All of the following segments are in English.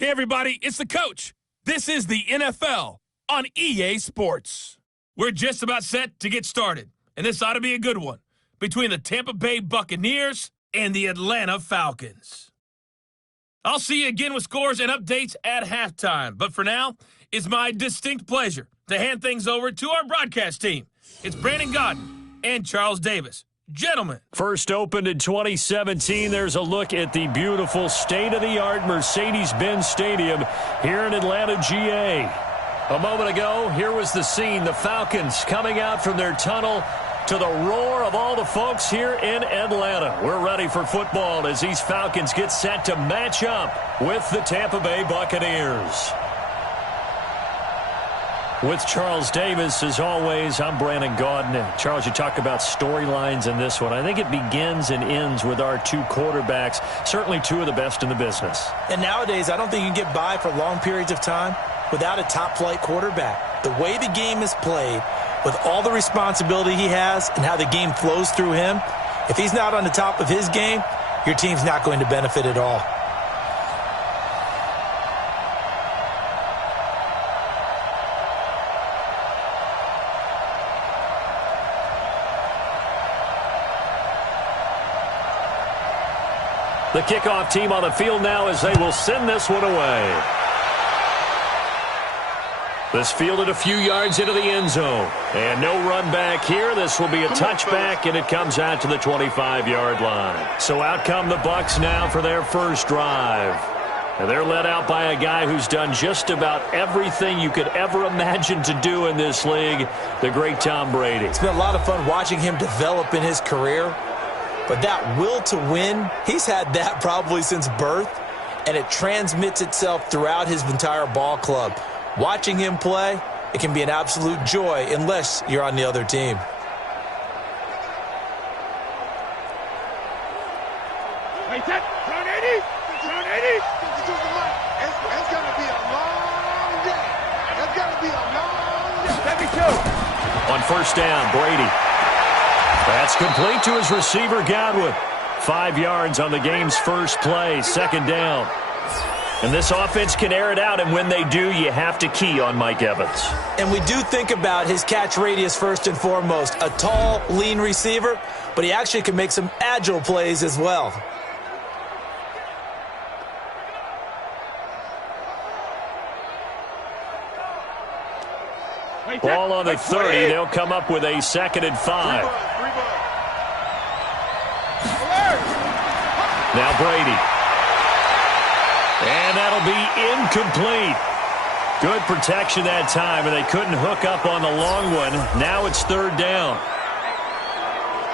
Hey, everybody, it's the coach. This is the NFL on EA Sports. We're just about set to get started, and this ought to be a good one between the Tampa Bay Buccaneers and the Atlanta Falcons. I'll see you again with scores and updates at halftime, but for now, it's my distinct pleasure to hand things over to our broadcast team. It's Brandon Godden and Charles Davis. Gentlemen. First opened in 2017. There's a look at the beautiful state-of-the-art Mercedes-Benz Stadium here in Atlanta, GA. A moment ago, here was the scene. The Falcons coming out from their tunnel to the roar of all the folks here in Atlanta. We're ready for football as these Falcons get set to match up with the Tampa Bay Buccaneers. With Charles Davis, as always, I'm Brandon Godden. Charles, you talk about storylines in this one. I think it begins and ends with our two quarterbacks, certainly two of the best in the business. And nowadays, I don't think you can get by for long periods of time without a top-flight quarterback. The way the game is played, with all the responsibility he has and how the game flows through him, if he's not on the top of his game, your team's not going to benefit at all. The kickoff team on the field now as they will send this one away. This fielded a few yards into the end zone. And no run back here. This will be a touchback, and it comes out to the 25-yard line. So out come the Bucs now for their first drive. And they're led out by a guy who's done just about everything you could ever imagine to do in this league, the great Tom Brady. It's been a lot of fun watching him develop in his career. But that will to win, he's had that probably since birth, and it transmits itself throughout his entire ball club. Watching him play, it can be an absolute joy unless you're on the other team. Wait, turn 80. Turn 80. It's going to be a long day. It's going to be a long day. 72. On first down, Brady. That's complete to his receiver, Godwin. 5 yards on the game's first play, second down. And this offense can air it out, and when they do, you have to key on Mike Evans. And we do think about his catch radius first and foremost. A tall, lean receiver, but he actually can make some agile plays as well. Ball on the 30. They'll come up with a 2nd and 5. Now Brady. And that'll be incomplete. Good protection that time, and they couldn't hook up on the long one. Now it's 3rd down.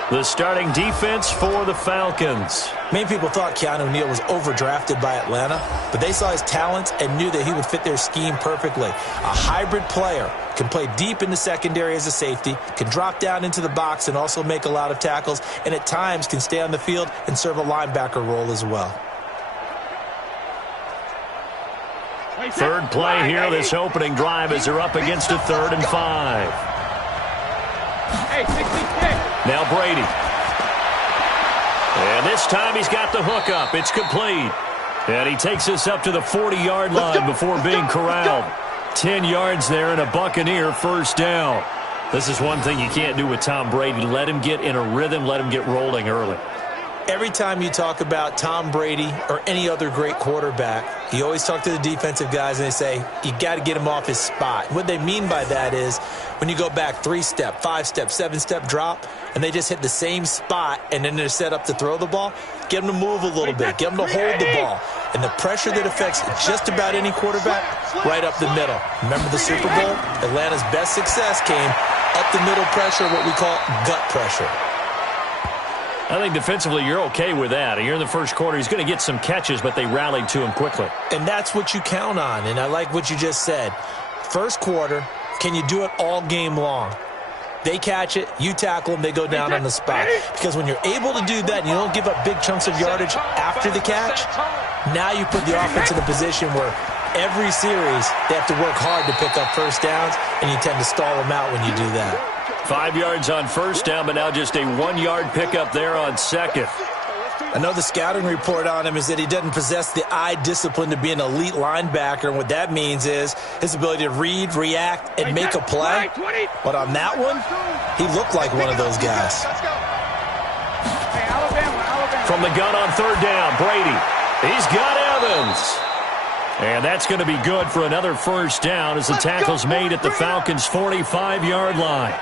The starting defense for the Falcons. Many people thought Keanu Neal was overdrafted by Atlanta, but they saw his talents and knew that he would fit their scheme perfectly. A hybrid player, can play deep in the secondary as a safety, can drop down into the box and also make a lot of tackles, and at times can stay on the field and serve a linebacker role as well. Third play here, this opening drive, as they're up against a 3rd and 5. Now Brady. And this time he's got the hook up. It's complete. And he takes us up to the 40-yard line before being corralled. 10 yards there and a Buccaneer first down. This is one thing you can't do with Tom Brady. Let him get in a rhythm. Let him get rolling early. Every time you talk about Tom Brady or any other great quarterback, you always talk to the defensive guys and they say, you got to get him off his spot. What they mean by that is when you go back 3-step, 5-step, 7-step drop, and they just hit the same spot and then they're set up to throw the ball, get them to move a little bit, get them to hold the ball. And the pressure that affects just about any quarterback, right up the middle. Remember the Super Bowl? Atlanta's best success came up the middle pressure, what we call gut pressure. I think defensively you're okay with that. Here in the first quarter, he's going to get some catches, but they rallied to him quickly. And that's what you count on, and I like what you just said. First quarter, can you do it all game long? They catch it, you tackle them, they go down on the spot. Because when you're able to do that and you don't give up big chunks of yardage after the catch, now you put the offense in a position where every series they have to work hard to pick up first downs, and you tend to stall them out when you do that. 5 yards on first down, but now just a 1-yard pickup there on second. I know the scouting report on him is that he doesn't possess the eye discipline to be an elite linebacker, and what that means is his ability to read, react, and make a play. But on that one, he looked like one of those guys. From the gun on third down, Brady. He's got Evans. And that's going to be good for another first down as the tackle's made at the Falcons' 45-yard line.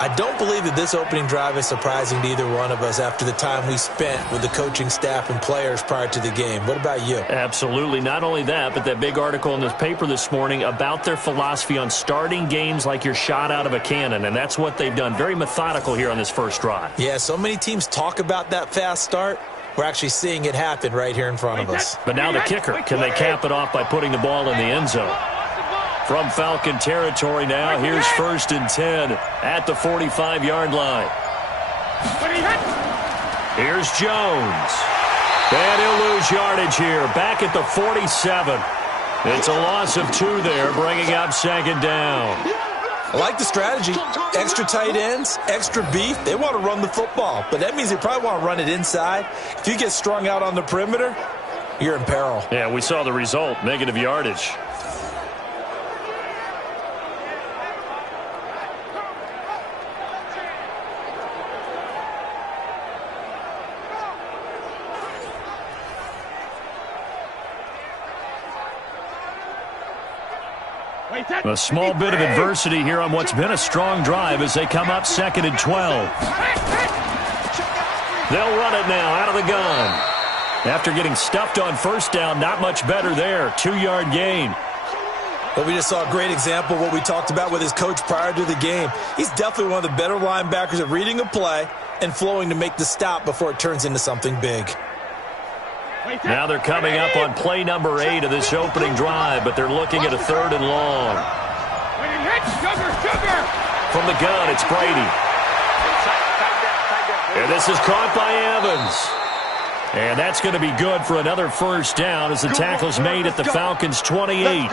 I don't believe that this opening drive is surprising to either one of us after the time we spent with the coaching staff and players prior to the game. What about you? Absolutely. Not only that, but that big article in the paper this morning about their philosophy on starting games like you're shot out of a cannon, and that's what they've done. Very methodical here on this first drive. Yeah, so many teams talk about that fast start. We're actually seeing it happen right here in front of us. But now the kicker. Can they cap it off by putting the ball in the end zone? From Falcon territory now, here's 1st and 10 at the 45-yard line. Here's Jones. And he'll lose yardage here, back at the 47. It's a loss of 2 there, bringing up 2nd down. I like the strategy. Extra tight ends, extra beef. They want to run the football, but that means they probably want to run it inside. If you get strung out on the perimeter, you're in peril. Yeah, we saw the result, negative yardage. A small bit of adversity here on what's been a strong drive as they come up 2nd and 12. They'll run it now out of the gun. After getting stuffed on first down, not much better there. 2-yard gain. But we just saw a great example of what we talked about with his coach prior to the game. He's definitely one of the better linebackers at reading a play and flowing to make the stop before it turns into something big. Now they're coming up on play number 8 of this opening drive, but they're looking at a 3rd and long. From the gun, it's Brady. And this is caught by Evans. And that's going to be good for another first down as the tackle's made at the Falcons' 28.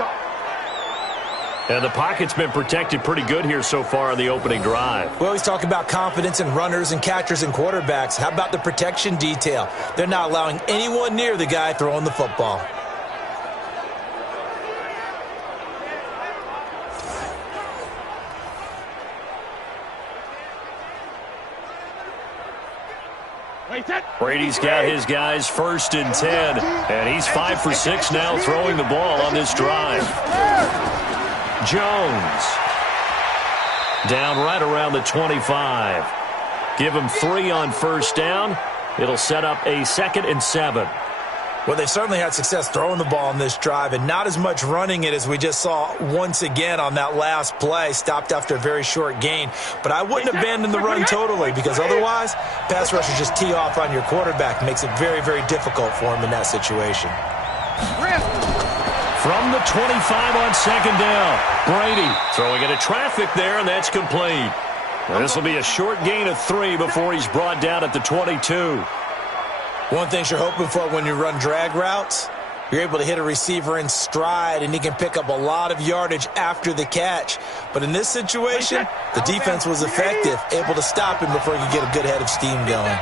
And the pocket's been protected pretty good here so far in the opening drive. We always talk about confidence in runners and catchers and quarterbacks. How about the protection detail? They're not allowing anyone near the guy throwing the football. Brady's got his guys 1st and 10, and he's 5 for 6 now throwing the ball on this drive. Jones down right around the 25. Give him 3 on first down. It'll set up a 2nd and 7. Well, they certainly had success throwing the ball on this drive and not as much running it as we just saw once again on that last play. Stopped after a very short gain. But I wouldn't abandon the run totally because otherwise, pass rushers just tee off on your quarterback. Makes it very, very difficult for him in that situation. From the 25 on 2nd down, Brady throwing into traffic there, and that's complete. This will be a short gain of 3 before he's brought down at the 22. One thing you're hoping for when you run drag routes, you're able to hit a receiver in stride, and he can pick up a lot of yardage after the catch. But in this situation, the defense was effective, able to stop him before he could get a good head of steam going.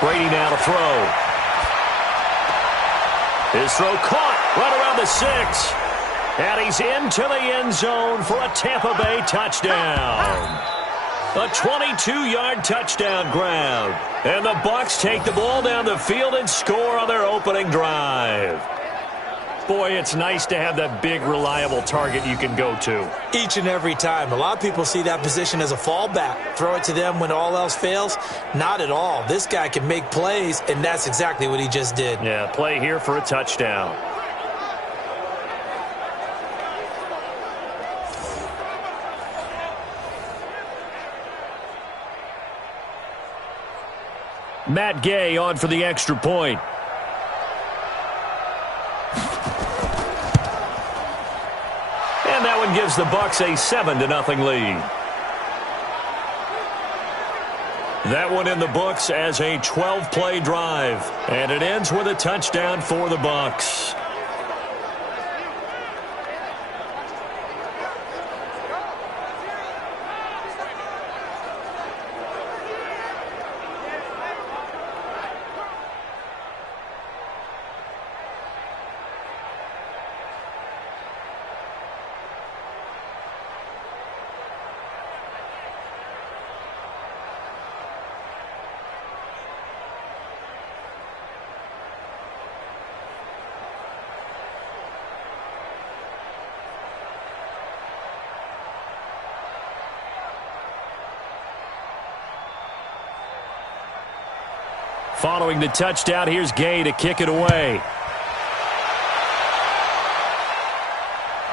Brady now to throw. His throw caught right around the 6. And he's into the end zone for a Tampa Bay touchdown. A 22-yard touchdown grab. And the Bucs take the ball down the field and score on their opening drive. Boy, it's nice to have that big, reliable target you can go to. Each and every time. A lot of people see that position as a fallback. Throw it to them when all else fails. Not at all. This guy can make plays, and that's exactly what he just did. Yeah, play here for a touchdown. Matt Gay on for the extra point. And that one gives the Bucs a 7-0 lead. That one in the books as a 12-play drive. And it ends with a touchdown for the Bucs. Following the touchdown, here's Gay to kick it away.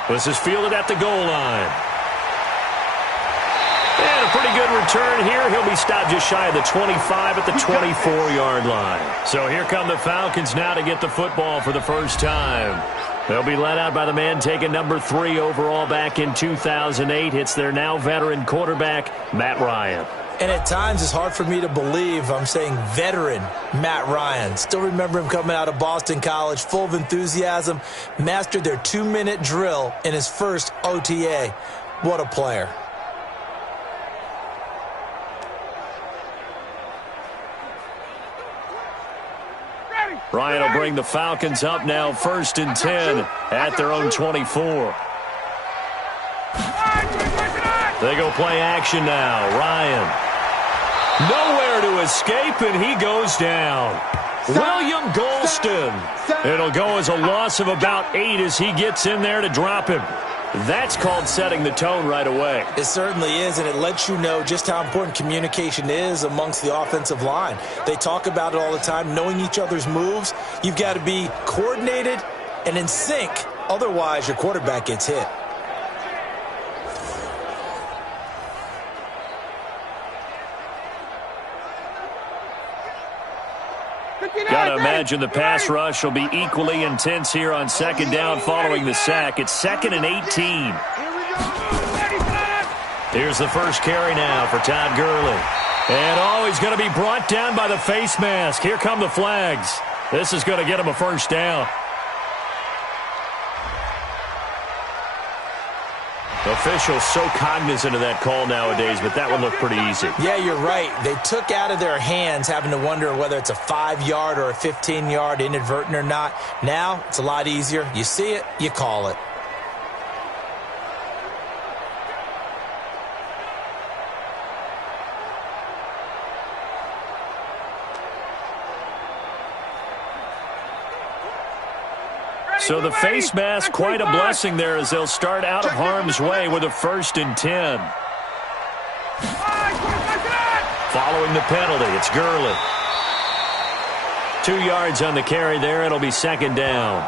This is fielded at the goal line. And a pretty good return here. He'll be stopped just shy of the 25 at the 24-yard line. So here come the Falcons now to get the football for the first time. They'll be led out by the man taking number 3 overall back in 2008. It's their now veteran quarterback, Matt Ryan. And at times, it's hard for me to believe I'm saying veteran Matt Ryan. Still remember him coming out of Boston College, full of enthusiasm, mastered their 2-minute drill in his first OTA. What a player. Ryan will bring the Falcons up now 1st and 10 at their own 24. They go play action now. Ryan. Nowhere to escape, and he goes down. William Golston. It'll go as a loss of about 8 as he gets in there to drop him. That's called setting the tone right away. It certainly is, and it lets you know just how important communication is amongst the offensive line. They talk about it all the time, knowing each other's moves. You've got to be coordinated and in sync. Otherwise, your quarterback gets hit. Got to imagine the pass rush will be equally intense here on 2nd down following the sack. It's 2nd and 18. Here's the first carry now for Todd Gurley. And, he's going to be brought down by the face mask. Here come the flags. This is going to get him a first down. Officials so cognizant of that call nowadays, but that one looked pretty easy. Yeah, you're right. They took out of their hands having to wonder whether it's a 5-yard or a 15-yard, inadvertent or not. Now, it's a lot easier. You see it, you call it. So the face mask, quite a blessing there as they'll start out of harm's way with a 1st and 10. Following the penalty, it's Gurley. 2 yards on the carry there. It'll be 2nd down.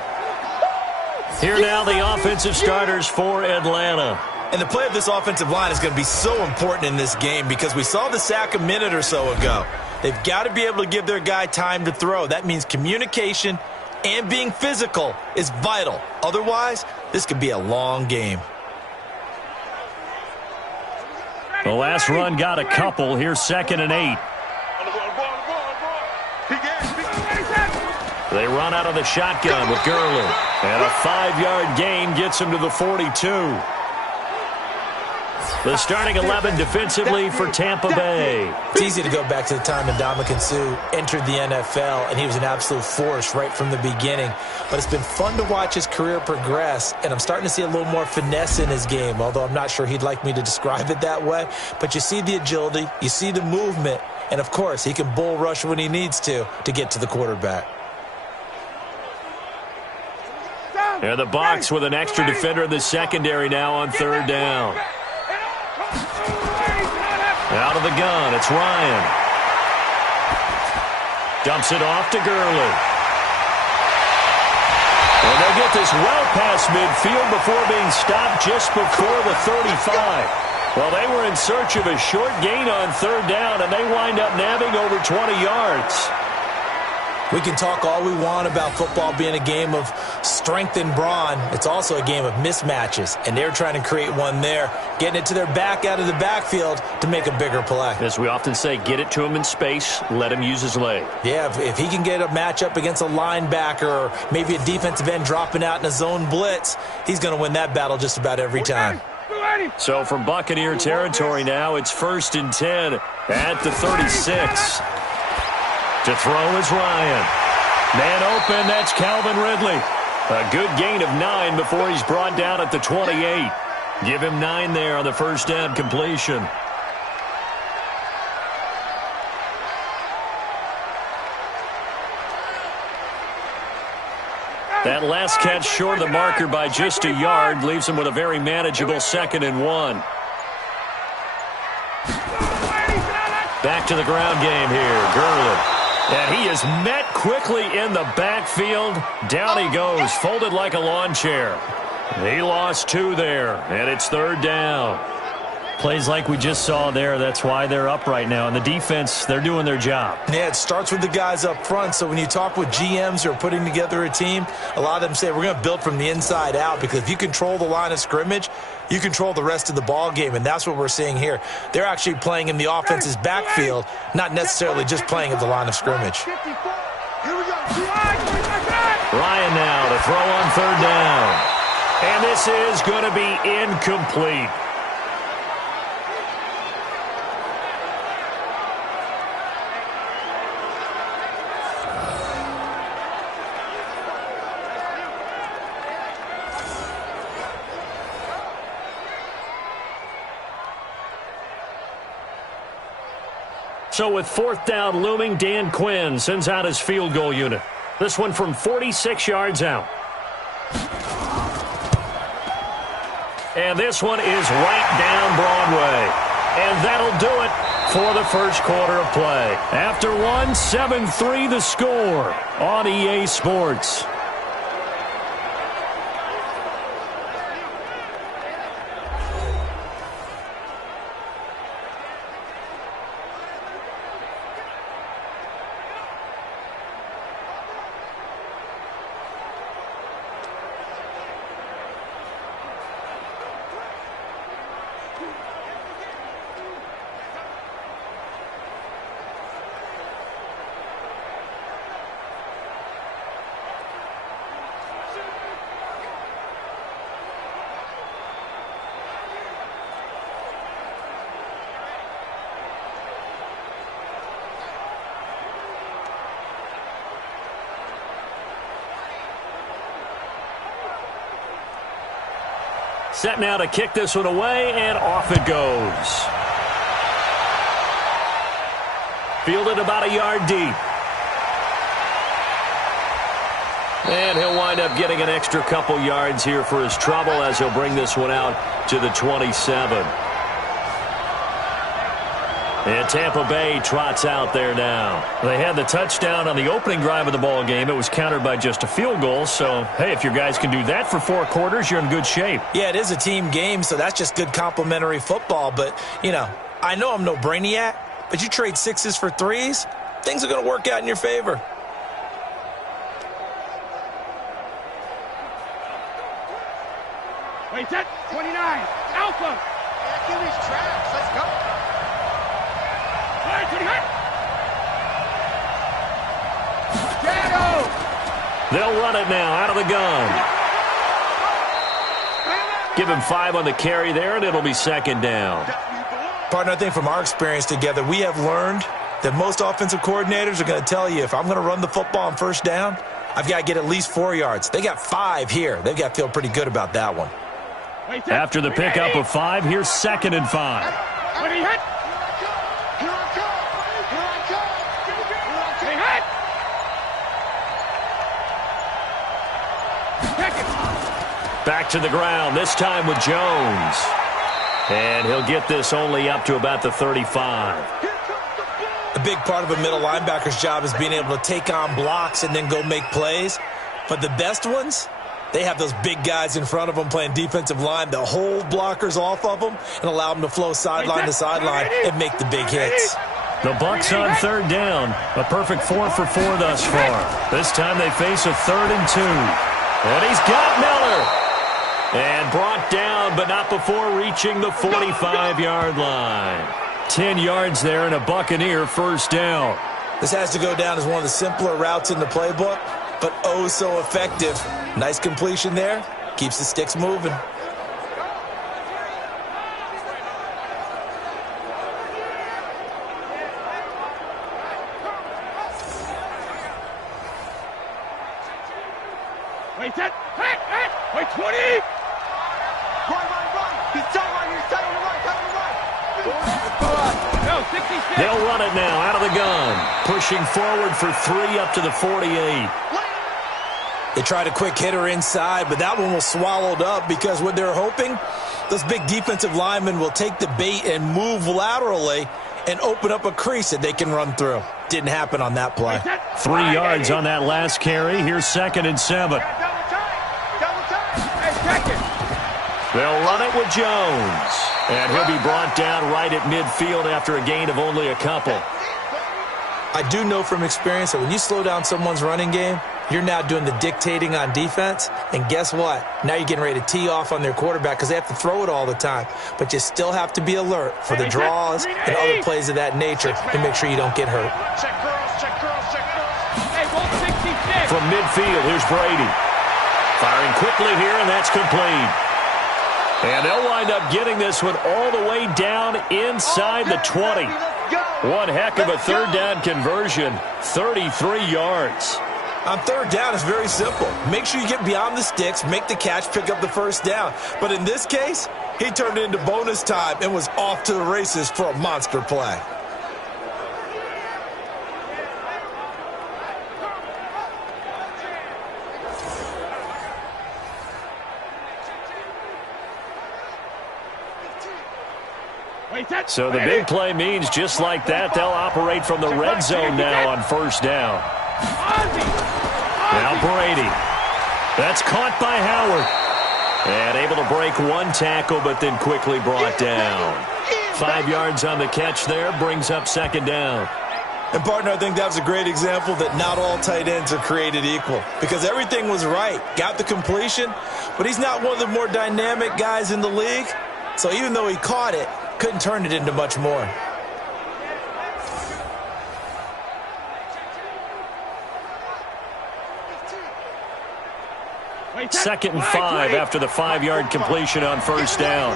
Here now the offensive starters for Atlanta. And the play of this offensive line is going to be so important in this game because we saw the sack a minute or so ago. They've got to be able to give their guy time to throw. That means communication and being physical is vital. Otherwise, this could be a long game. The last run got a couple. Here's 2nd and 8. They run out of the shotgun with Gurley. And a 5-yard gain gets him to the 42. The starting 11 defensively for Tampa Bay. It's easy to go back to the time Ndamukong Suh entered the NFL, and he was an absolute force right from the beginning. But it's been fun to watch his career progress, and I'm starting to see a little more finesse in his game, although I'm not sure he'd like me to describe it that way. But you see the agility, you see the movement, and, of course, he can bull rush when he needs to get to the quarterback. And the Bucs with an extra defender in the secondary now on 3rd down. Out of the gun, it's Ryan. Dumps it off to Gurley. And they'll get this well past midfield before being stopped just before the 35. Well, they were in search of a short gain on 3rd down, and they wind up nabbing over 20 yards. We can talk all we want about football being a game of strength and brawn. It's also a game of mismatches, and they're trying to create one there, getting it to their back out of the backfield to make a bigger play. As we often say, get it to him in space, let him use his leg. Yeah, if he can get a matchup against a linebacker or maybe a defensive end dropping out in a zone blitz, he's going to win that battle just about every time. So from Buccaneer territory now, it's 1st and 10 at the 36. To throw is Ryan. Man open, that's Calvin Ridley. A good gain of 9 before he's brought down at the 28. Give him 9 there on the first down completion. That last catch short of the marker by just a yard leaves him with a very manageable 2nd and 1. Back to the ground game here. Gurley. And he is met quickly in the backfield. Down he goes, folded like a lawn chair. He lost 2 there, and it's 3rd down. Plays like we just saw there, that's why they're up right now. And the defense, they're doing their job. Yeah, it starts with the guys up front. So when you talk with GMs who are putting together a team, a lot of them say we're going to build from the inside out, because if you control the line of scrimmage, you control the rest of the ball game, and that's what we're seeing here. They're actually playing in the offense's backfield, not necessarily just playing at the line of scrimmage. Ryan now to throw on 3rd down. And this is going to be incomplete. So with 4th down looming, Dan Quinn sends out his field goal unit. This one from 46 yards out. And this one is right down Broadway. And that'll do it for the first quarter of play. After 1, 7-3 the score on EA Sports. Set now to kick this one away, and off it goes. Fielded about a yard deep. And he'll wind up getting an extra couple yards here for his trouble as he'll bring this one out to the 27. And Tampa Bay trots out there now. They had the touchdown on the opening drive of the ball game. It was countered by just a field goal. So, hey, if your guys can do that for 4 quarters, you're in good shape. Yeah, it is a team game, so that's just good complimentary football. But, you know, I know I'm no brainiac, but you trade 6s for 3s, things are going to work out in your favor. Wait, set, 29, Alpha. Yeah, give these tracks, let's go. They'll run it now out of the gun. Give him 5 on the carry there, and it'll be 2nd down. Partner, I think from our experience together, we have learned that most offensive coordinators are going to tell you, if I'm going to run the football on 1st down, I've got to get at least 4 yards. They got 5 here. They've got to feel pretty good about that one. After the pickup of 5, here's 2nd and 5. Back to the ground, this time with Jones. And he'll get this only up to about the 35. A big part of a middle linebacker's job is being able to take on blocks and then go make plays. But the best ones, they have those big guys in front of them playing defensive line that hold blockers off of them and allow them to flow sideline to sideline and make the big hits. The Bucs on 3rd down. A perfect 4 for 4 thus far. This time they face a 3rd and 2. And he's got Miller. And brought down, but not before reaching the 45-yard line. 10 yards there and a Buccaneer 1st down. This has to go down as one of the simpler routes in the playbook, but oh so effective. Nice completion there. Keeps the sticks moving. Wait, set, wait, 20! Run! He's tight right here, tight to the right. No, 66. They'll run it now out of the gun. Pushing forward for 3 up to the 48. They tried a quick hitter inside, but that one was swallowed up because what they're hoping, those big defensive linemen will take the bait and move laterally and open up a crease that they can run through. Didn't happen on that play. 3 yards on that last carry. Here's 2nd and 7. They'll run it with Jones. And he'll be brought down right at midfield after a gain of only a couple. I do know from experience that when you slow down someone's running game, you're now doing the dictating on defense. And guess what? Now you're getting ready to tee off on their quarterback because they have to throw it all the time. But you still have to be alert for the draws and other plays of that nature to make sure you don't get hurt. From midfield, here's Brady. Firing quickly here, and that's complete. And they'll wind up getting this one all the way down inside the 20. One heck of a third down conversion, 33 yards. On third down, it's very simple. Make sure you get beyond the sticks, make the catch, pick up the first down. But in this case, he turned it into bonus time and was off to the races for a monster play. So the big play means just like that, they'll operate from the red zone now on first down. Now Brady. That's caught by Howard. And able to break one tackle, but then quickly brought down. 5 yards on the catch there, brings up 2nd down. And, partner, I think that was a great example that not all tight ends are created equal. Because everything was right. Got the completion, but he's not one of the more dynamic guys in the league. So even though he caught it, couldn't turn it into much more. Second and 5 after the 5-yard completion on first down.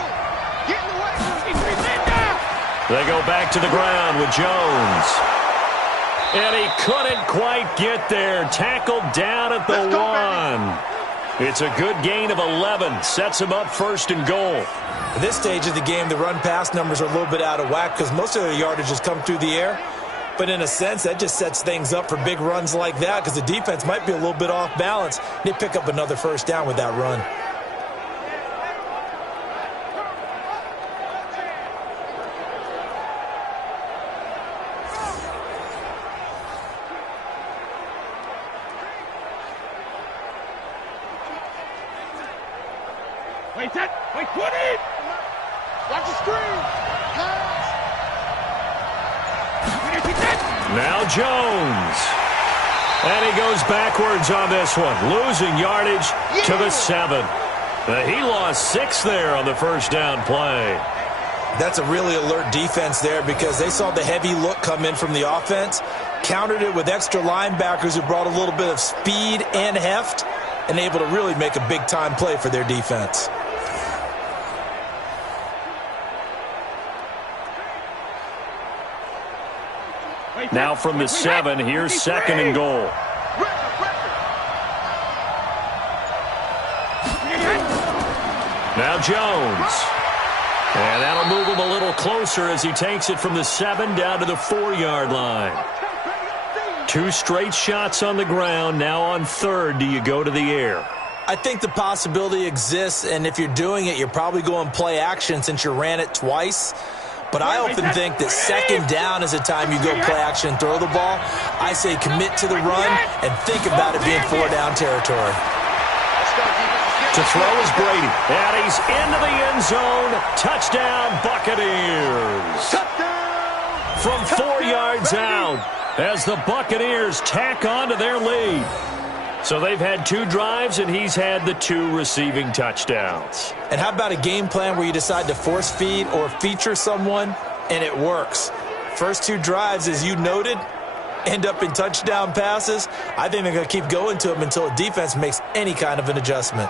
They go back to the ground with Jones. And he couldn't quite get there. Tackled down at the 1. It's a good gain of 11. Sets him up 1st and goal. At this stage of the game, the run-pass numbers are a little bit out of whack because most of their yardage has come through the air. But in a sense, that just sets things up for big runs like that because the defense might be a little bit off balance. They pick up another first down with that run. Wait, put it! Watch the screen! Now Jones. And he goes backwards on this one. Losing yardage to the 7. He lost 6 there on the first down play. That's a really alert defense there because they saw the heavy look come in from the offense, countered it with extra linebackers who brought a little bit of speed and heft, and able to really make a big-time play for their defense. Now from the 7, here's 2nd and goal. Now Jones. And that'll move him a little closer as he takes it from the 7 down to the 4-yard line. 2 straight shots on the ground. Now on 3rd, do you go to the air? I think the possibility exists, and if you're doing it, you're probably going play action since you ran it twice. But I often think that 2nd down is the time you go play action and throw the ball. I say commit to the run and think about it being 4-down territory. To throw is Brady. And he's into the end zone. Touchdown, Buccaneers. From 4 yards out as the Buccaneers tack on to their lead. So they've had 2 drives, and he's had the 2 receiving touchdowns. And how about a game plan where you decide to force feed or feature someone, and it works? First 2 drives, as you noted, end up in touchdown passes. I think they're going to keep going to them until the defense makes any kind of an adjustment.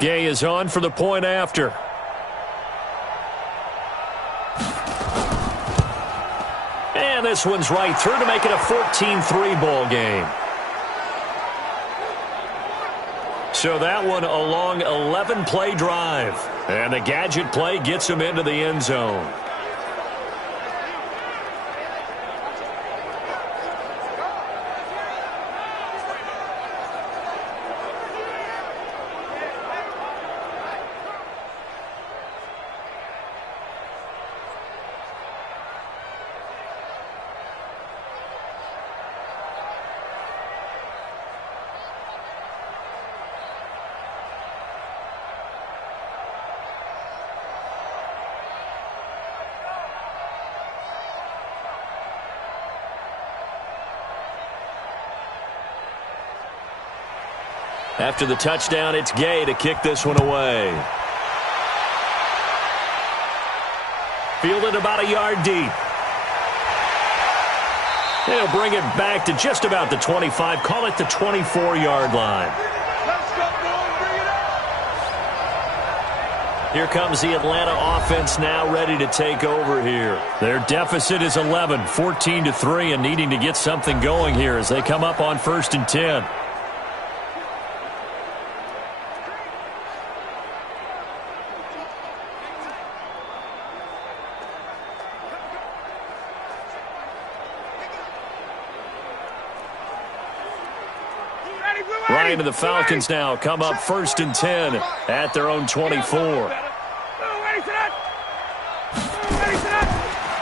Gay is on for the point after. And this one's right through to make it a 14-3 ball game. So that one a long 11-play drive. And the gadget play gets him into the end zone. After the touchdown, it's Gay to kick this one away. Fielded about a yard deep. They'll bring it back to just about the 25. Call it the 24-yard line. Let's go, boys. Bring it up. Here comes the Atlanta offense now ready to take over here. Their deficit is 11, 14-3, and needing to get something going here as they come up on 1st and 10. Ryan and the Falcons now come up 1st and 10 at their own 24.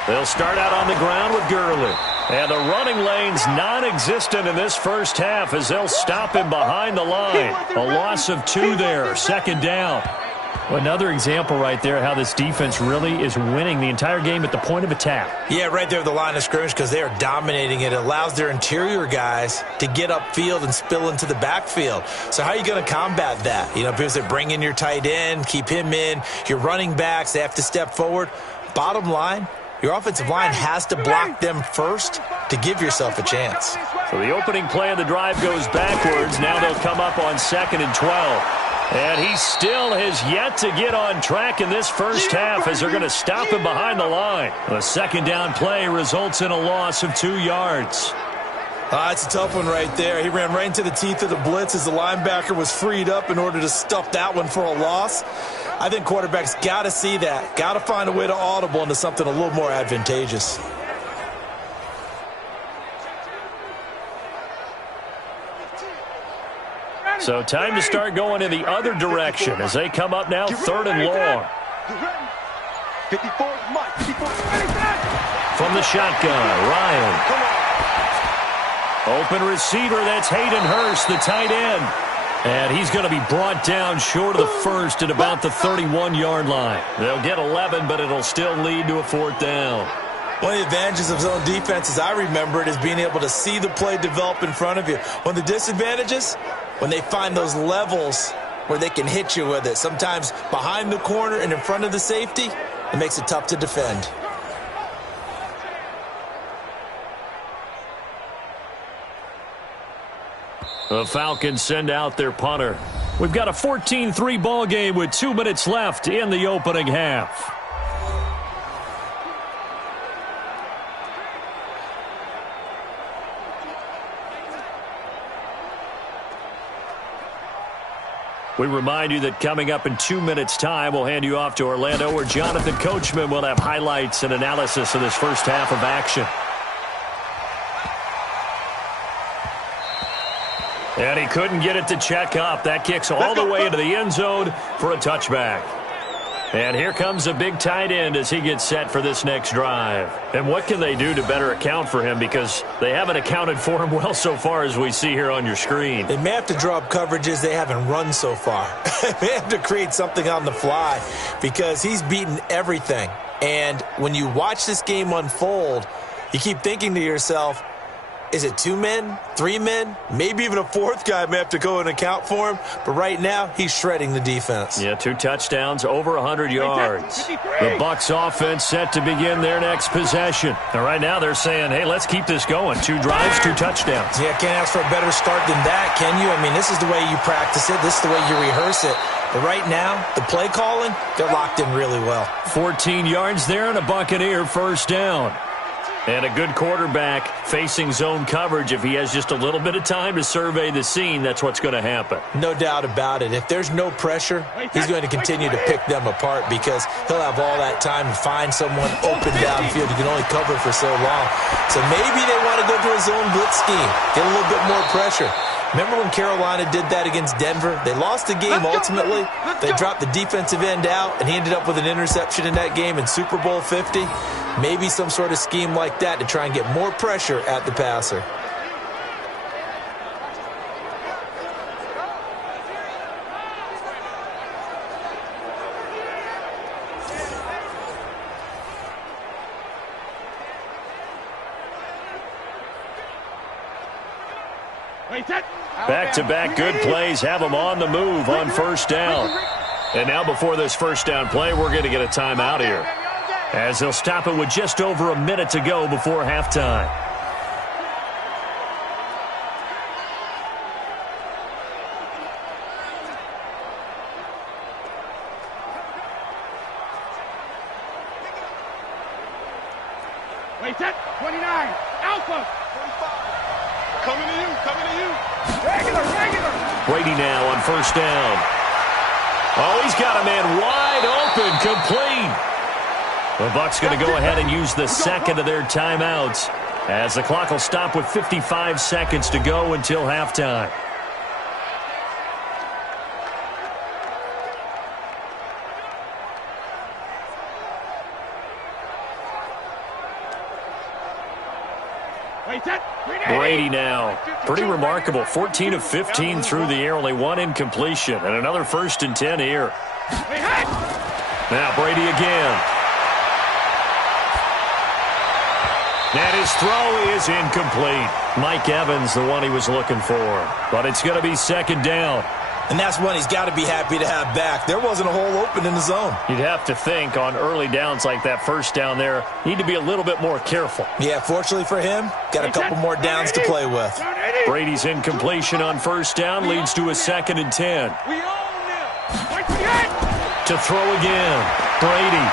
They'll start out on the ground with Gurley. And the running lane's non-existent in this first half as they'll stop him behind the line. A loss of 2 there, 2nd down. Another example right there how this defense really is winning the entire game at the point of attack. Yeah, right there at the line of scrimmage because they are dominating it. It allows their interior guys to get upfield and spill into the backfield. So how are you going to combat that? You know, because they bring in your tight end, keep him in. Your running backs, they have to step forward. Bottom line, your offensive line has to block them first to give yourself a chance. So the opening play of the drive goes backwards. Now they'll come up on 2nd and 12. And he still has yet to get on track in this first half as they're going to stop him behind the line. A 2nd down play results in a loss of 2 yards. It's a tough one right there. He ran right into the teeth of the blitz as the linebacker was freed up in order to stuff that one for a loss. I think quarterbacks got to see that. Got to find a way to audible into something a little more advantageous. So time to start going in the other direction as they come up now 3rd and long. From the shotgun, Ryan. Open receiver, that's Hayden Hurst, the tight end. And he's going to be brought down short of the first at about the 31-yard line. They'll get 11, but it'll still lead to a 4th down. One of the advantages of zone defense, as I remember it, is being able to see the play develop in front of you. One of the disadvantages, when they find those levels where they can hit you with it. Sometimes behind the corner and in front of the safety, it makes it tough to defend. The Falcons send out their punter. We've got a 14-3 ball game with 2 minutes left in the opening half. We remind you that coming up in 2 minutes' time, we'll hand you off to Orlando, where Jonathan Coachman will have highlights and analysis of this first half of action. And he couldn't get it to check up. That kicks all the way into the end zone for a touchback. And here comes a big tight end as he gets set for this next drive. And what can they do to better account for him? Because they haven't accounted for him well so far, as we see here on your screen. They may have to draw up coverages they haven't run so far. They may have to create something on the fly because he's beaten everything. And when you watch this game unfold, you keep thinking to yourself, is it 2 men, 3 men, maybe even a 4th guy may have to go and account for him. But right now, he's shredding the defense. Yeah, 2 touchdowns, over 100 yards. The Bucs offense set to begin their next possession. And right now they're saying, hey, let's keep this going. 2 drives, 2 touchdowns. Yeah, can't ask for a better start than that, can you? I mean, this is the way you practice it. This is the way you rehearse it. But right now, the play calling, they're locked in really well. 14 yards there and a Buccaneer first down. And a good quarterback facing zone coverage. If he has just a little bit of time to survey the scene, that's what's going to happen. No doubt about it. If there's no pressure, he's going to continue to pick them apart because he'll have all that time to find someone open downfield. You can only cover for so long. So maybe they want to go to a zone blitz scheme, get a little bit more pressure. Remember when Carolina did that against Denver? They lost the game ultimately. They dropped the defensive end out, and he ended up with an interception in that game in Super Bowl 50. Maybe some sort of scheme like that to try and get more pressure at the passer. Back-to-back good plays have them on the move on first down. And now before this first down play, we're going to get a timeout here, as they'll stop it with just over a minute to go before halftime. Wait, set. 29. Alpha. 45. Coming to you. Regular. Brady now on first down. Oh, he's got a man wide open, complete. The Bucs going to go ahead and use the second of their timeouts, as the clock will stop with 55 seconds to go until halftime. Brady now. Pretty remarkable. 14 of 15 through the air. Only one incompletion. And another 1st and 10 here. Now Brady again. And his throw is incomplete. Mike Evans, the one he was looking for. But it's going to be second down. And that's one he's got to be happy to have back. There wasn't a hole open in the zone. You'd have to think on early downs like that first down there, need to be a little bit more careful. Yeah, fortunately for him, got a couple more downs to play with. Brady's incompletion on first down leads to a 2nd and 10. To throw again, Brady.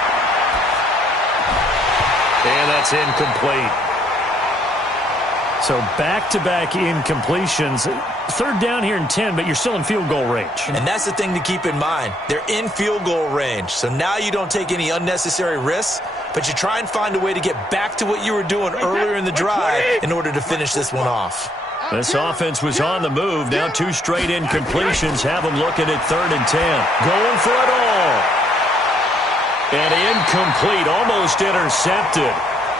And that's incomplete. So back-to-back incompletions. 3rd down here and 10, but you're still in field goal range. And that's the thing to keep in mind. They're in field goal range. So now you don't take any unnecessary risks, but you try and find a way to get back to what you were doing earlier in the drive in order to finish this one off. This offense was on the move. Now 2 straight incompletions have them looking at 3rd and 10. Going for it all. And incomplete, almost intercepted.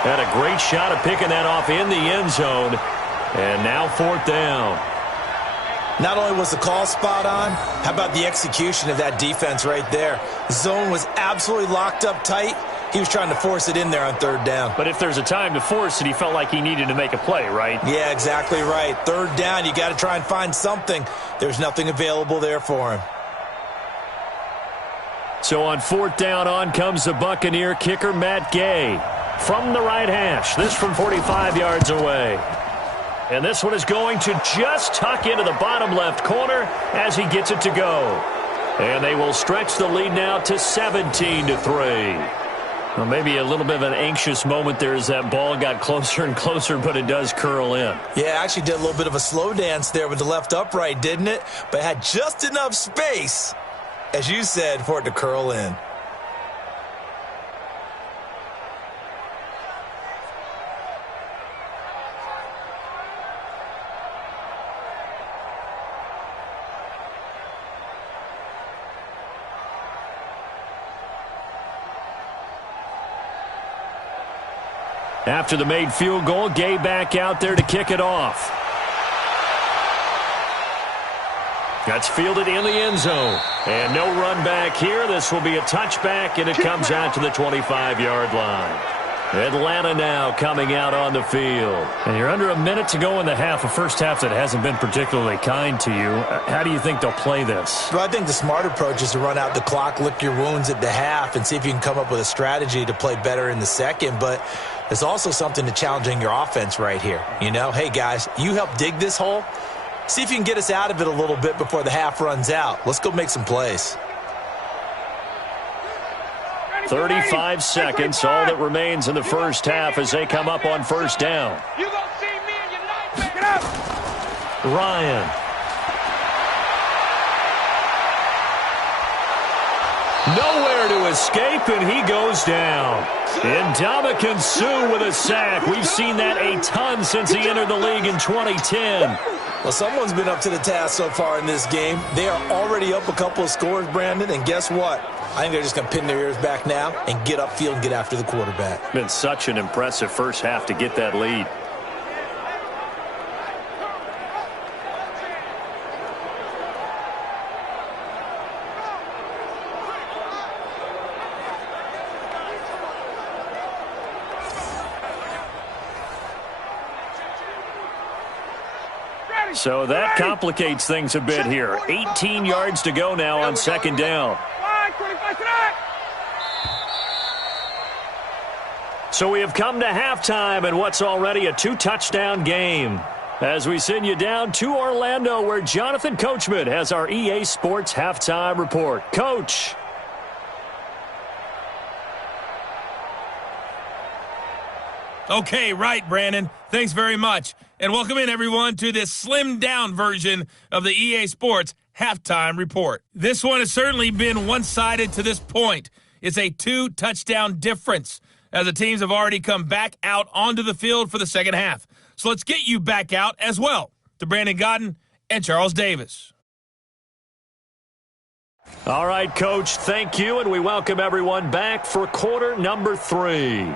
Had a great shot at picking that off in the end zone. And now 4th down. Not only was the call spot on, how about the execution of that defense right there? The zone was absolutely locked up tight. He was trying to force it in there on 3rd down. But if there's a time to force it, he felt like he needed to make a play, right? Yeah, exactly right. 3rd down, you got to try and find something. There's nothing available there for him. So on 4th down, on comes the Buccaneer kicker, Matt Gay. From the right hash, this from 45 yards away. And this one is going to just tuck into the bottom left corner as he gets it to go. And they will stretch the lead now to 17-3. Well, maybe a little bit of an anxious moment there as that ball got closer and closer, but it does curl in. Yeah, actually did a little bit of a slow dance there with the left upright, didn't it? But had just enough space, as you said, for it to curl in. After the made field goal, Gay back out there to kick it off. That's fielded in the end zone. And no run back here. This will be a touchback, and it comes out to the 25-yard line. Atlanta now coming out on the field. And you're under a minute to go in the half, a first half that hasn't been particularly kind to you. How do you think they'll play this? Well, I think the smart approach is to run out the clock, lick your wounds at the half, and see if you can come up with a strategy to play better in the second. But there's also something to challenging your offense right here. You know, hey, guys, you help dig this hole. See if you can get us out of it a little bit before the half runs out. Let's go make some plays. 35 seconds, all that remains in the first half as they come up on first down. You gonna see me in your nightmare. Get up. Ryan. Nowhere to escape, and he goes down. Ndamukong Suh with a sack. We've seen that a ton since he entered the league in 2010. Well, someone's been up to the task so far in this game. They are already up a couple of scores, Brandon, and guess what? I think they're just going to pin their ears back now and get upfield and get after the quarterback. Been such an impressive first half to get that lead. So that complicates things a bit here. 18 yards to go now on second down. So we have come to halftime in what's already a 2-touchdown game. As we send you down to Orlando, where Jonathan Coachman has our EA Sports halftime report. Coach. Okay, right, Brandon. Thanks very much. And welcome in, everyone, to this slimmed-down version of the EA Sports halftime report. This one has certainly been one-sided to this point. It's a 2-touchdown difference, as the teams have already come back out onto the field for the second half. So let's get you back out as well to Brandon Godden and Charles Davis. All right, Coach, thank you, and we welcome everyone back for quarter number 3.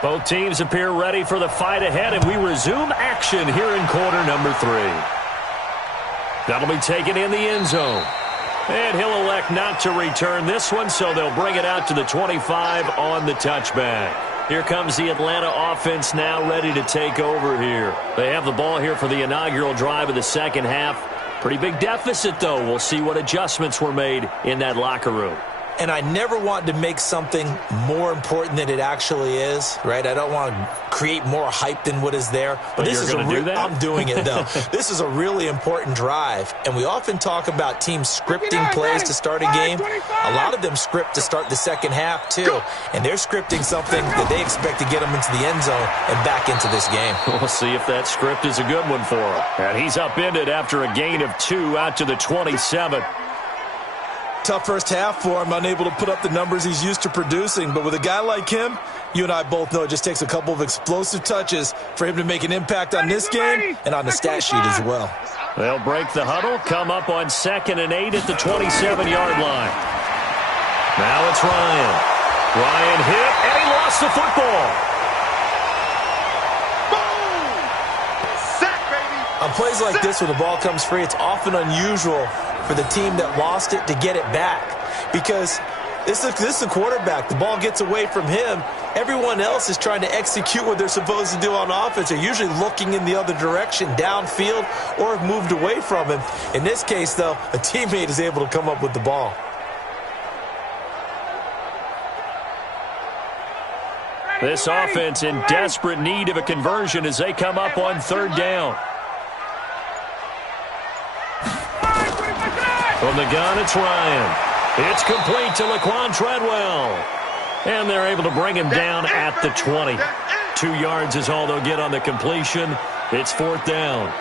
Both teams appear ready for the fight ahead, and we resume action here in quarter number 3. That'll be taken in the end zone. And he'll elect not to return this one, so they'll bring it out to the 25 on the touchback. Here comes the Atlanta offense now ready to take over here. They have the ball here for the inaugural drive of the second half. Pretty big deficit, though. We'll see what adjustments were made in that locker room. And I never want to make something more important than it actually is, right? I don't want to create more hype than what is there. But this is going to do that? I'm doing it, though. This is a really important drive. And we often talk about teams scripting plays to start a game. A lot of them script to start the second half, too. And they're scripting something that they expect to get them into the end zone and back into this game. We'll see if that script is a good one for him. And he's upended after a gain of 2 out to the 27. Tough first half for him, unable to put up the numbers he's used to producing. But with a guy like him, you and I both know it just takes a couple of explosive touches for him to make an impact on this game and on the stat sheet as well. They'll break the huddle, come up on 2nd and 8 at the 27-yard line. Now it's Ryan. Ryan hit, and he lost the football. On plays like this where the ball comes free, it's often unusual for the team that lost it to get it back, because this is the quarterback. The ball gets away from him. Everyone else is trying to execute what they're supposed to do on offense. They're usually looking in the other direction, downfield, or have moved away from him. In this case, though, a teammate is able to come up with the ball. This offense in desperate need of a conversion as they come up on 3rd down. From the gun, it's Ryan. It's complete to Laquan Treadwell. And they're able to bring him down at the 20. 2 yards is all they'll get on the completion. It's 4th down.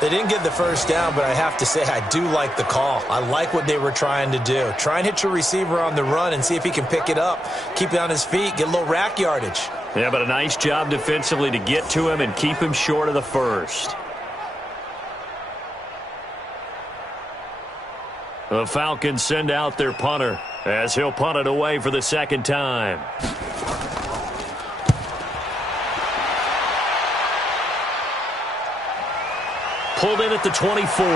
They didn't get the first down, but I have to say I do like the call. I like what they were trying to do. Try and hit your receiver on the run and see if he can pick it up. Keep it on his feet, get a little rack yardage. Yeah, but a nice job defensively to get to him and keep him short of the first. The Falcons send out their punter as he'll punt it away for the second time. Pulled in at the 24.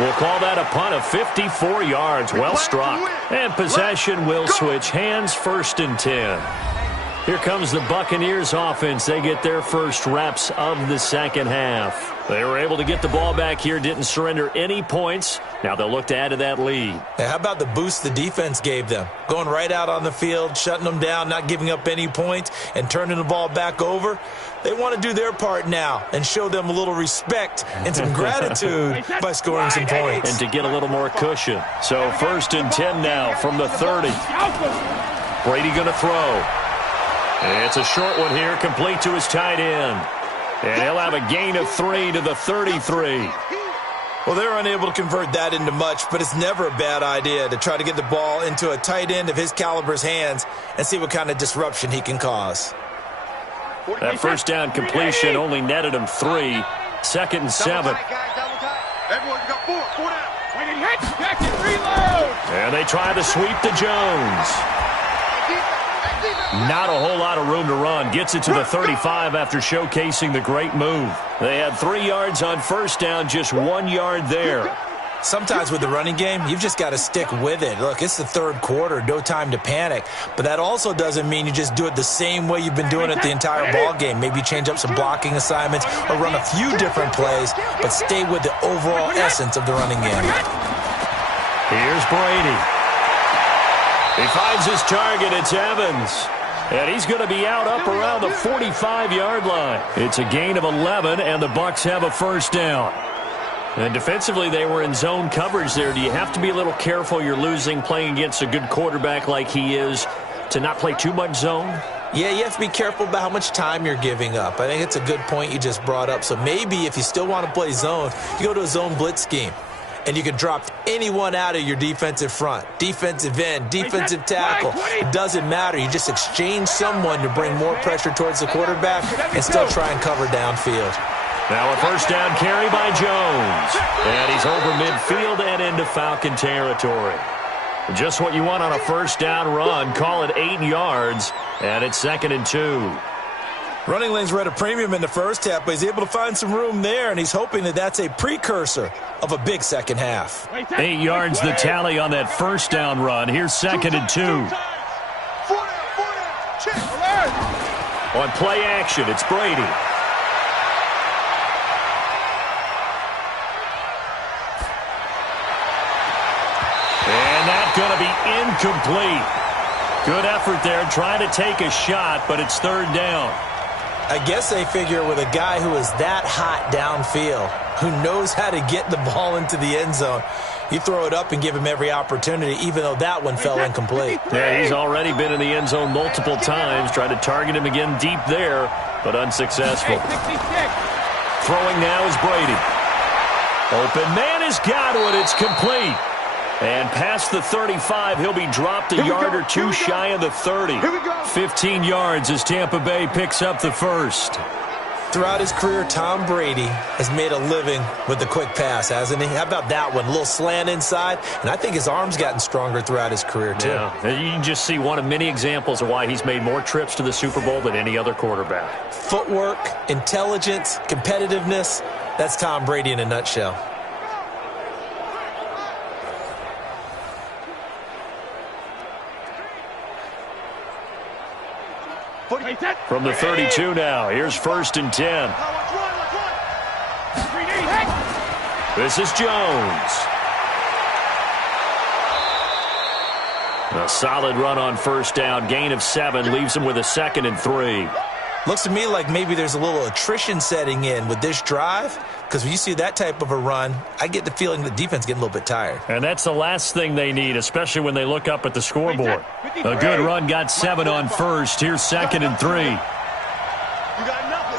We'll call that a punt of 54 yards. Well struck. And possession will switch hands, 1st and 10. Here comes the Buccaneers offense. They get their first reps of the second half. They were able to get the ball back here, didn't surrender any points. Now they'll look to add to that lead. Hey, how about the boost the defense gave them? Going right out on the field, shutting them down, not giving up any points, and turning the ball back over. They want to do their part now and show them a little respect and some gratitude by scoring some points. And to get a little more cushion. So 1st and 10 now from the 30. Brady going to throw. It's a short one here, complete to his tight end. And he'll have a gain of 3 to the 33. Well, they're unable to convert that into much, but it's never a bad idea to try to get the ball into a tight end of his caliber's hands and see what kind of disruption he can cause. That first down completion only netted him 3. 2nd and 7. Everyone's got 4 down. When it hits, check and reload. And they try to sweep to Jones. Not a whole lot of room to run. Gets it to the 35 after showcasing the great move. They had 3 yards on first down, just 1 yard there. Sometimes with the running game, you've just got to stick with it. Look, it's the 3rd quarter, no time to panic. But that also doesn't mean you just do it the same way you've been doing it the entire ball game. Maybe change up some blocking assignments or run a few different plays, but stay with the overall essence of the running game. Here's Brady. He finds his target. It's Evans. And he's going to be out up around the 45-yard line. It's a gain of 11, and the Bucs have a first down. And defensively, they were in zone coverage there. Do you have to be a little careful you're losing playing against a good quarterback like he is to not play too much zone? Yeah, you have to be careful about how much time you're giving up. I think it's a good point you just brought up. So maybe if you still want to play zone, you go to a zone blitz scheme. And you can drop anyone out of your defensive front, defensive end, defensive tackle. It doesn't matter. You just exchange someone to bring more pressure towards the quarterback and still try and cover downfield. Now a first down carry by Jones. And he's over midfield and into Falcon territory. Just what you want on a first down run. Call it 8 yards, and it's 2nd and 2. Running lanes were at a premium in the first half, but he's able to find some room there, and he's hoping that that's a precursor of a big second half. 8 yards the tally on that first down run. Here's 2nd and 2. On play action, it's Brady. And that's going to be incomplete. Good effort there, trying to take a shot, but it's 3rd down. I guess they figure with a guy who is that hot downfield, who knows how to get the ball into the end zone, you throw it up and give him every opportunity, even though that one fell incomplete. Yeah, he's already been in the end zone multiple times, tried to target him again deep there, but unsuccessful. Throwing now is Brady. Open man has got it. It's complete. And past the 35, he'll be dropped a yard or two shy of the 30. 15 yards as Tampa Bay picks up the first. Throughout his career, Tom Brady has made a living with the quick pass, hasn't he? How about that one? A little slant inside, and I think his arm's gotten stronger throughout his career, too. Yeah, you can just see one of many examples of why he's made more trips to the Super Bowl than any other quarterback. Footwork, intelligence, competitiveness, that's Tom Brady in a nutshell. From the 32 now, here's 1st and 10. This is Jones. A solid run on first down, gain of 7, leaves him with a 2nd and 3. Looks to me like maybe there's a little attrition setting in with this drive, because when you see that type of a run, I get the feeling the defense getting a little bit tired. And that's the last thing they need, especially when they look up at the scoreboard. A good run got 7 on first. Here's 2nd and 3. You got nothing.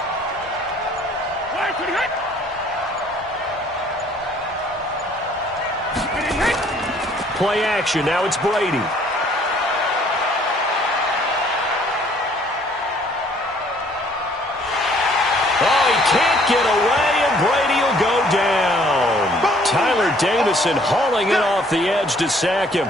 Play action. Now it's Brady. Oh, he can't get away, and Brady will go down. Tyler Davison hauling it off the edge to sack him.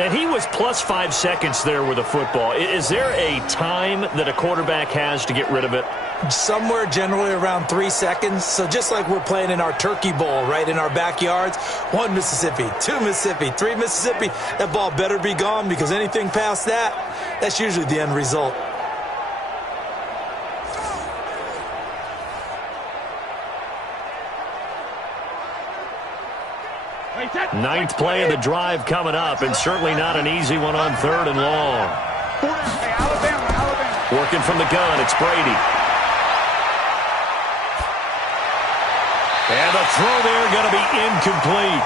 And he was plus 5 seconds there with the football. Is there a time that a quarterback has to get rid of it? Somewhere generally around 3 seconds. So just like we're playing in our turkey bowl, right, in our backyards, 1 Mississippi, 2 Mississippi, 3 Mississippi, that ball better be gone, because anything past that, that's usually the end result. Ninth play of the drive coming up, and certainly not an easy one on 3rd and long. Working from the gun, it's Brady. And the throw there going to be incomplete.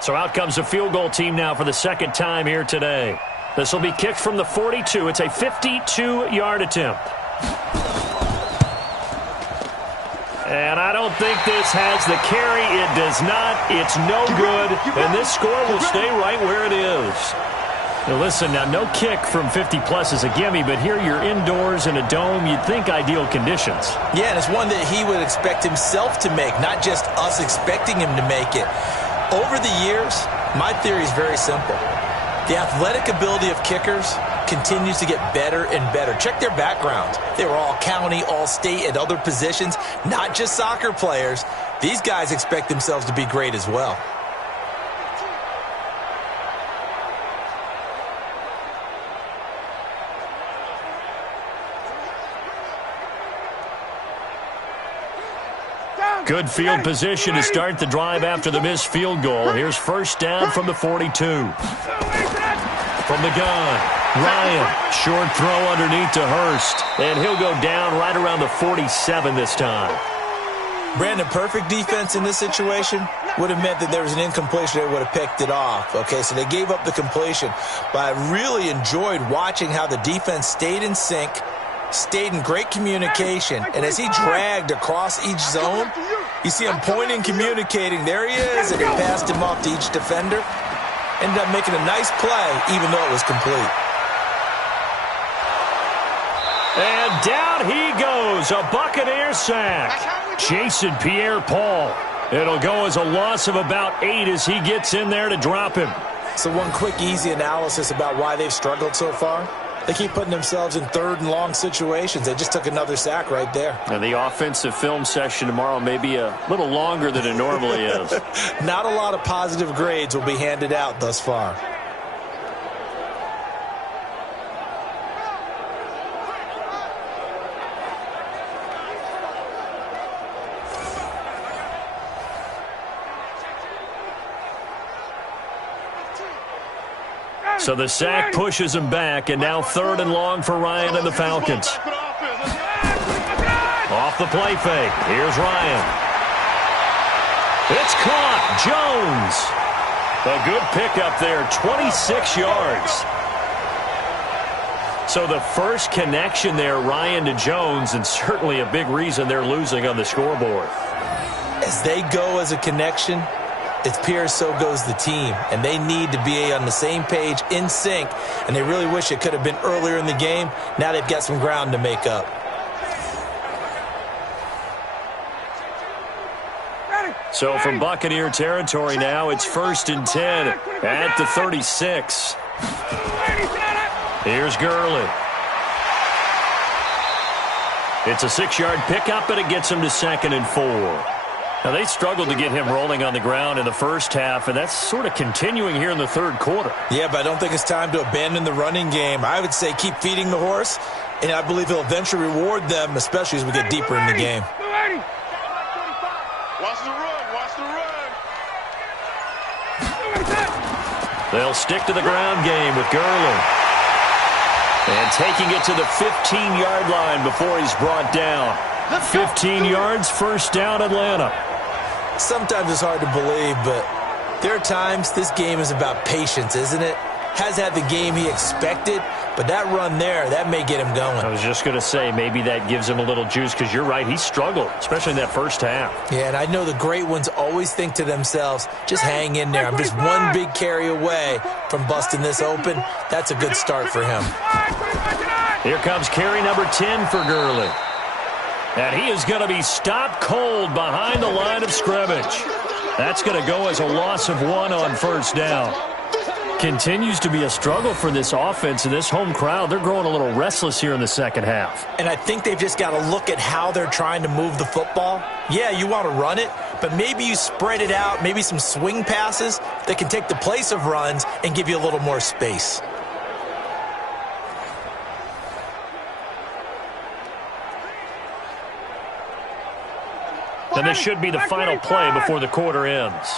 So out comes the field goal team now for the second time here today. This will be kicked from the 42. It's a 52-yard attempt. And I don't think this has the carry. It does not. It's no good. And this score will stay right where it is. Now listen, now no kick from 50-plus is a gimme, but here you're indoors in a dome. You'd think ideal conditions. Yeah, and it's one that he would expect himself to make, not just us expecting him to make it. Over the years, my theory is very simple. The athletic ability of kickers continues to get better and better. Check their backgrounds. They were all county, all state, at other positions, not just soccer players. These guys expect themselves to be great as well. Good field position to start the drive after the missed field goal. Here's first down from the 42. From the gun, Ryan, short throw underneath to Hurst. And he'll go down right around the 47 this time. Brandon, perfect defense in this situation would have meant that there was an incompletion. They would have picked it off. Okay, so they gave up the completion. But I really enjoyed watching how the defense stayed in sync, stayed in great communication, and as he dragged across each zone, you see him pointing, communicating. There he is, and he passed him off to each defender. Ended up making a nice play, even though it was complete. And down he goes, a Buccaneer sack. Jason Pierre-Paul. It'll go as a loss of about 8 as he gets in there to drop him. So one quick, easy analysis about why they've struggled so far. They keep putting themselves in third and long situations. They just took another sack right there. And the offensive film session tomorrow may be a little longer than it normally is. Not a lot of positive grades will be handed out thus far. So the sack pushes him back, and now third and long for Ryan and the Falcons. Off the play fake. Here's Ryan. It's caught. Jones. A good pickup there, 26 yards. So the first connection there, Ryan to Jones, and certainly a big reason they're losing on the scoreboard. As they go as a connection, it's Pierce, so goes the team, and they need to be on the same page, in sync, and they really wish it could have been earlier in the game. Now they've got some ground to make up. So from Buccaneer territory now, it's 1st and 10 at the 36. Here's Gurley. It's a 6-yard pickup, and it gets him to 2nd and 4. Now, they struggled to get him rolling on the ground in the first half, and that's sort of continuing here in the third quarter. Yeah, but I don't think it's time to abandon the running game. I would say keep feeding the horse, and I believe he'll eventually reward them, especially as we get deeper in the game. Watch the run. Watch the run. They'll stick to the ground game with Gurley. And taking it to the 15-yard line before he's brought down. 15 yards, first down, Atlanta. Sometimes it's hard to believe, but there are times this game is about patience, isn't it? Has had the game he expected, but that run there, that may get him going. I was just going to say, maybe that gives him a little juice, because you're right, he struggled, especially in that first half. Yeah, and I know the great ones always think to themselves, just hang in there. I'm just one big carry away from busting this open. That's a good start for him. Here comes carry number 10 for Gurley. And he is going to be stopped cold behind the line of scrimmage. That's going to go as a loss of 1 on first down. Continues to be a struggle for this offense and this home crowd. They're growing a little restless here in the second half. And I think they've just got to look at how they're trying to move the football. Yeah, you want to run it, but maybe you spread it out, maybe some swing passes that can take the place of runs and give you a little more space. And this should be the final play before the quarter ends.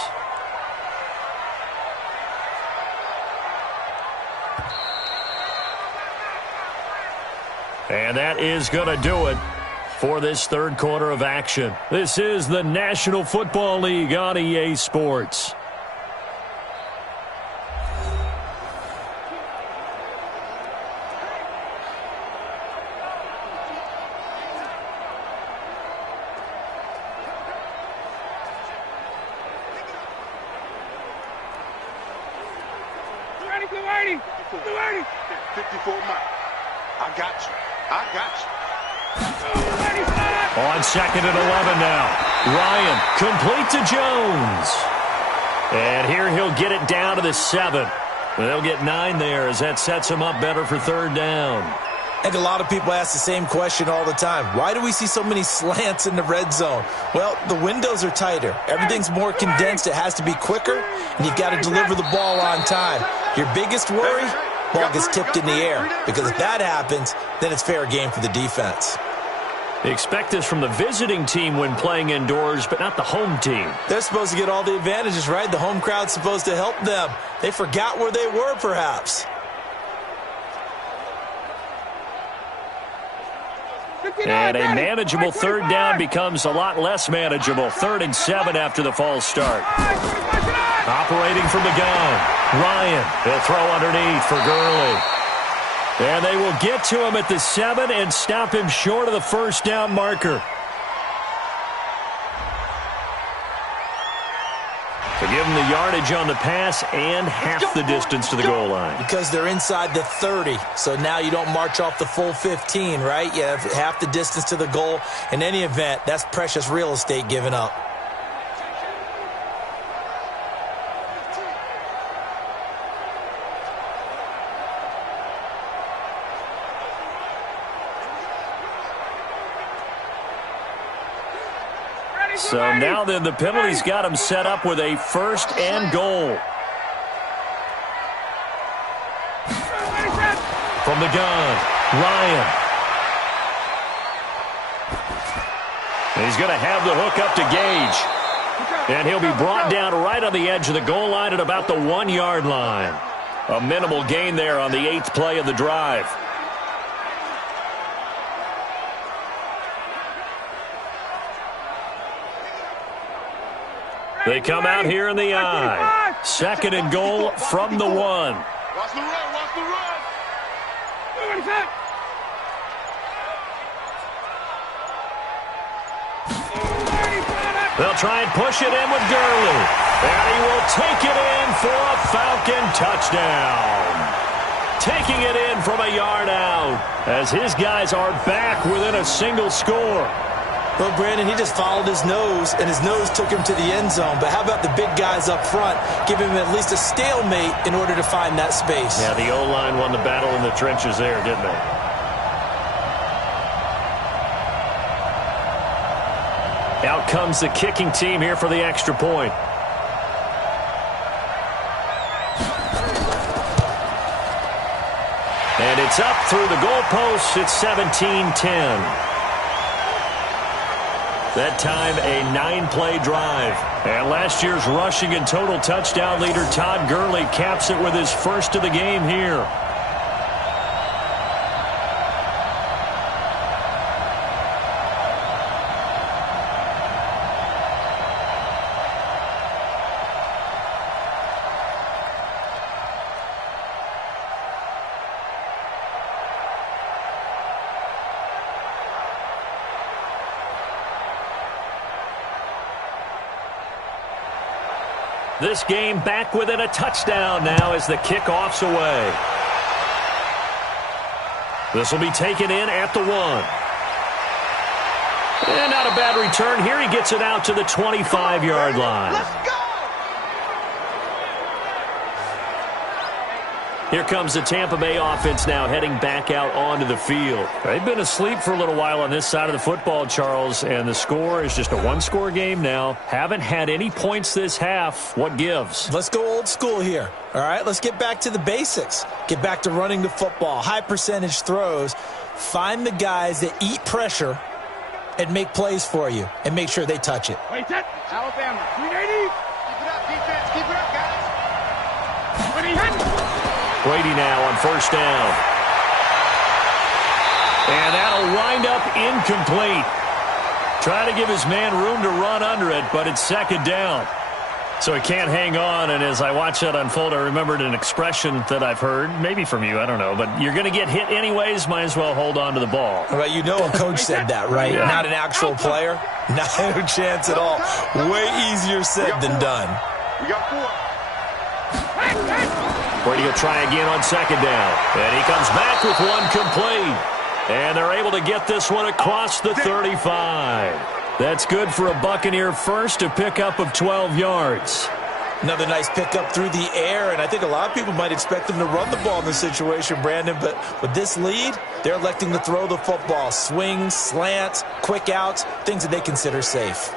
And that is going to do it for this third quarter of action. This is the National Football League on EA Sports. 54 mile. I got you. I got you. On 2nd and 11 now. Ryan, complete to Jones. And here he'll get it down to the 7. They'll get 9 there as that sets him up better for 3rd down. I think a lot of people ask the same question all the time. Why do we see so many slants in the red zone? Well, the windows are tighter. Everything's more condensed. It has to be quicker, and you've got to deliver the ball on time. Your biggest worry? Ball gets tipped in the air, because if that happens, then it's fair game for the defense. They expect this from the visiting team when playing indoors, but not the home team. They're supposed to get all the advantages, right? The home crowd's supposed to help them. They forgot where they were, perhaps. And a manageable 3rd down becomes a lot less manageable. 3rd and 7 after the false start. Operating from the gun. Ryan, he'll throw underneath for Gurley. And they will get to him at the 7 and stop him short of the 1st down marker. To give him the yardage on the pass and half the distance to the goal line. Because they're inside the 30, so now you don't march off the full 15, right? You have half the distance to the goal. In any event, that's precious real estate given up. So now then the penalty's got him set up with a 1st and goal. From the gun, Ryan. And he's going to have the hook up to Gage. And he'll be brought down right on the edge of the goal line at about the 1-yard line. A minimal gain there on the 8th play of the drive. They come out here in the I. 2nd and goal from the 1. Watch the run. Watch the run. They'll try and push it in with Gurley. And he will take it in for a Falcon touchdown. Taking it in from a yard out as his guys are back within a single score. Well, Brandon, he just followed his nose, and his nose took him to the end zone. But how about the big guys up front? Give him at least a stalemate in order to find that space. Yeah, the O-line won the battle in the trenches there, didn't they? Out comes the kicking team here for the extra point. And it's up through the goalposts. It's 17-10. That time, a 9-play drive. And last year's rushing and total touchdown leader, Todd Gurley, caps it with his 1st of the game here. This game back within a touchdown now as the kickoff's away. This will be taken in at the 1. And not a bad return here. He gets it out to the 25-yard line. Let's go. Here comes the Tampa Bay offense now heading back out onto the field. They've been asleep for a little while on this side of the football, Charles, and the score is just a 1-score game now. Haven't had any points this half. What gives? Let's go old school here. All right, let's get back to the basics. Get back to running the football, high percentage throws. Find the guys that eat pressure and make plays for you, and make sure they touch it. Wait, set. Alabama. 380. Keep it up, defense. Keep it up, guys. Brady now on 1st down. And that'll wind up incomplete. Try to give his man room to run under it, but it's 2nd down. So he can't hang on, and as I watch that unfold, I remembered an expression that I've heard, maybe from you, I don't know, but you're going to get hit anyways, might as well hold on to the ball. Well, you know a coach said that, right? Yeah. Not an actual player. No chance at all. Way easier said than done. We got 4. Brady will try again on second down. And he comes back with one complete. And they're able to get this one across the 35. That's good for a Buccaneer first, a pickup of 12 yards. Another nice pickup through the air, and I think a lot of people might expect them to run the ball in this situation, Brandon, but with this lead, they're electing to throw the football. Swings, slants, quick outs, things that they consider safe.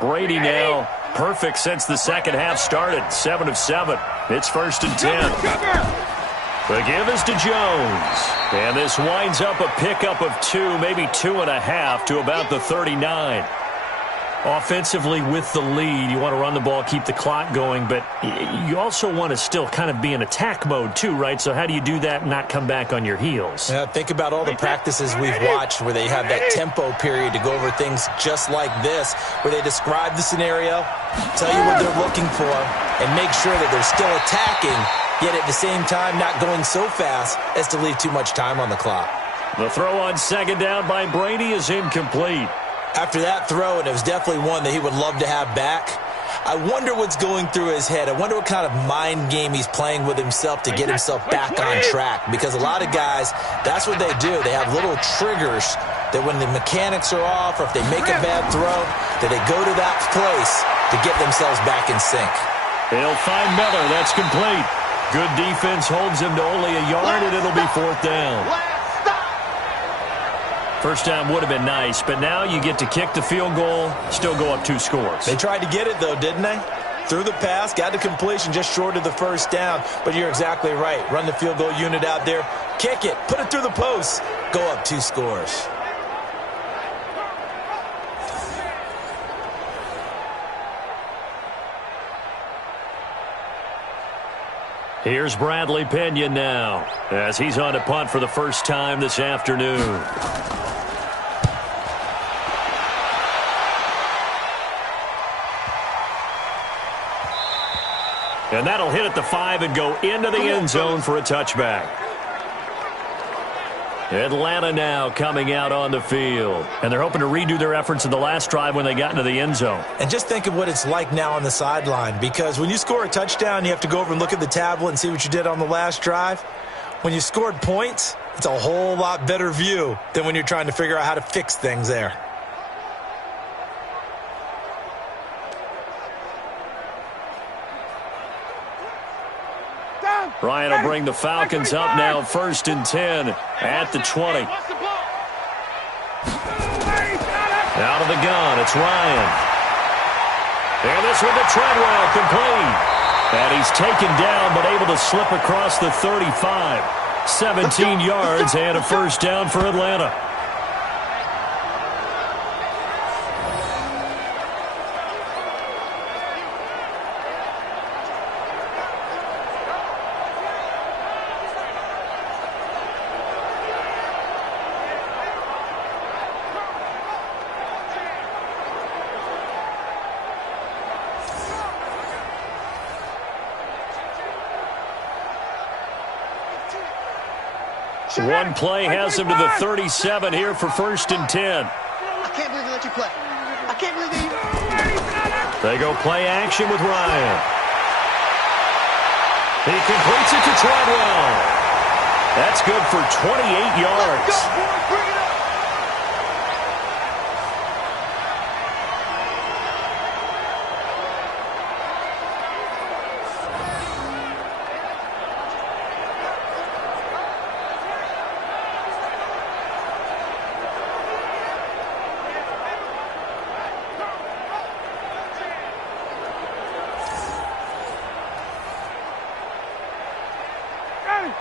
Brady now perfect since the second half started. 7 of 7. It's 1st and 10. The give is to Jones. And this winds up a pickup of 2, maybe 2.5 to about the 39. Offensively with the lead, you want to run the ball, keep the clock going, but you also want to still kind of be in attack mode too, right? So how do you do that and not come back on your heels? Yeah, think about all the practices we've watched where they have that tempo period to go over things just like this, where they describe the scenario, tell you what they're looking for, and make sure that they're still attacking, yet at the same time not going so fast as to leave too much time on the clock. The throw on second down by Brady is incomplete. After that throw, and it was definitely one that he would love to have back, I wonder what's going through his head. I wonder what kind of mind game he's playing with himself to get himself back on track. Because a lot of guys, that's what they do. They have little triggers that when the mechanics are off or if they make a bad throw, that they go to that place to get themselves back in sync. They'll find Miller. That's complete. Good defense holds him to only a yard, and it'll be 4th down. First down would have been nice, but now you get to kick the field goal, still go up 2 scores. They tried to get it, though, didn't they? Threw the pass, got the completion just short of the first down. But you're exactly right. Run the field goal unit out there, kick it, put it through the post, go up 2 scores. Here's Bradley Pena now, as he's on to punt for the first time this afternoon. And that'll hit at the 5 and go into the end zone for a touchback. Atlanta now coming out on the field. And they're hoping to redo their efforts in the last drive when they got into the end zone. And just think of what it's like now on the sideline. Because when you score a touchdown, you have to go over and look at the tablet and see what you did on the last drive. When you scored points, it's a whole lot better view than when you're trying to figure out how to fix things there. Ryan will bring the Falcons up now, 1st and 10 at the 20. Out of the gun, it's Ryan. And this one to Treadwell, complete. And he's taken down, but able to slip across the 35. 17 yards and a first down for Atlanta. One play has him to the 37 here for 1st and 10. I can't believe they let you play. I can't believe they... They go play action with Ryan. He completes it to Treadwell. That's good for 28 yards. Let's go, boys. Bring it up.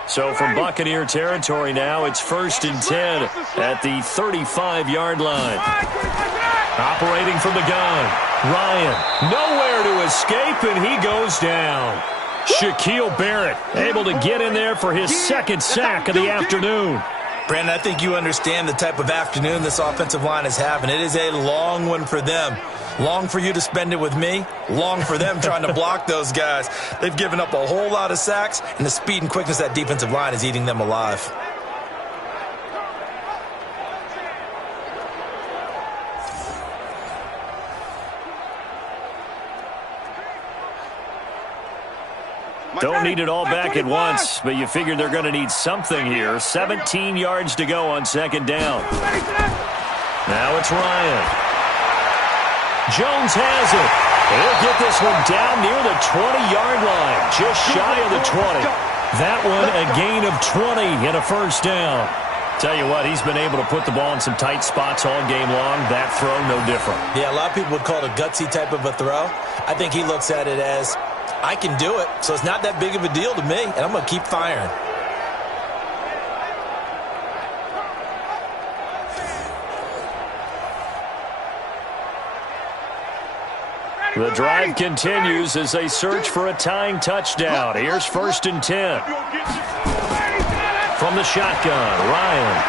So from Buccaneer territory now, it's 1st and 10 at the 35-yard line. Operating from the gun, Ryan, nowhere to escape, and he goes down. Shaquille Barrett able to get in there for his 2nd sack of the afternoon. Brandon, I think you understand the type of afternoon this offensive line is having. It is a long one for them. Long for you to spend it with me. Long for them trying to block those guys. They've given up a whole lot of sacks, and the speed and quickness of that defensive line is eating them alive. Don't need it all back at once, but you figure they're going to need something here. 17 yards to go on second down. Now it's Ryan. Jones has it. He'll get this one down near the 20-yard line, just shy of the 20. That one a gain of 20 and a first down. Tell you what, he's been able to put the ball in some tight spots all game long. That throw, no different. Yeah, a lot of people would call it a gutsy type of a throw. I think he looks at it as, I can do it, so it's not that big of a deal to me, and I'm going to keep firing. The drive continues as they search for a tying touchdown. Here's 1st and 10. From the shotgun, Ryan.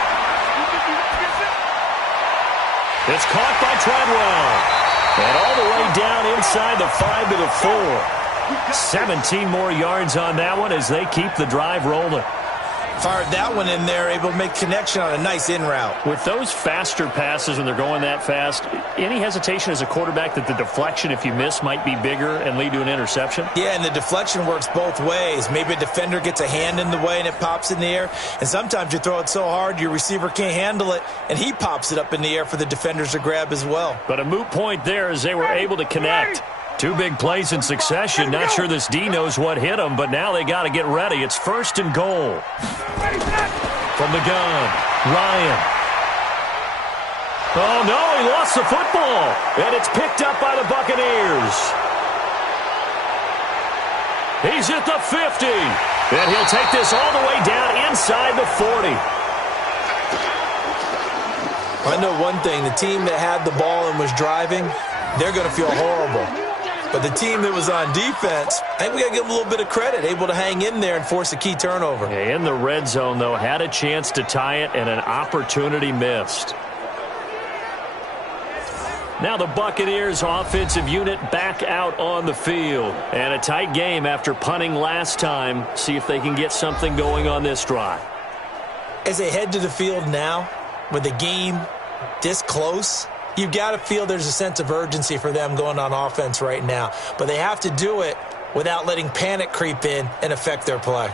It's caught by Treadwell. And all the way down inside the 5 to the 4. 17 more yards on that one as they keep the drive rolling. Fired that one in there, able to make connection on a nice in route. With those faster passes when they're going that fast, any hesitation as a quarterback that the deflection, if you miss, might be bigger and lead to an interception? Yeah, and the deflection works both ways. Maybe a defender gets a hand in the way and it pops in the air. And sometimes you throw it so hard your receiver can't handle it, and he pops it up in the air for the defenders to grab as well. But a moot point there as they were able to connect. 2 big plays in succession. Not sure this D knows what hit him, but now they got to get ready. It's 1st and goal. From the gun, Ryan. Oh, no, he lost the football. And it's picked up by the Buccaneers. He's at the 50. And he'll take this all the way down inside the 40. I know one thing. The team that had the ball and was driving, they're going to feel horrible. But the team that was on defense, I think we got to give them a little bit of credit, able to hang in there and force a key turnover. Yeah, in the red zone, though, had a chance to tie it and an opportunity missed. Now the Buccaneers offensive unit back out on the field. And a tight game after punting last time. See if they can get something going on this drive. As they head to the field now, with the game this close, you've got to feel there's a sense of urgency for them going on offense right now. But they have to do it without letting panic creep in and affect their play.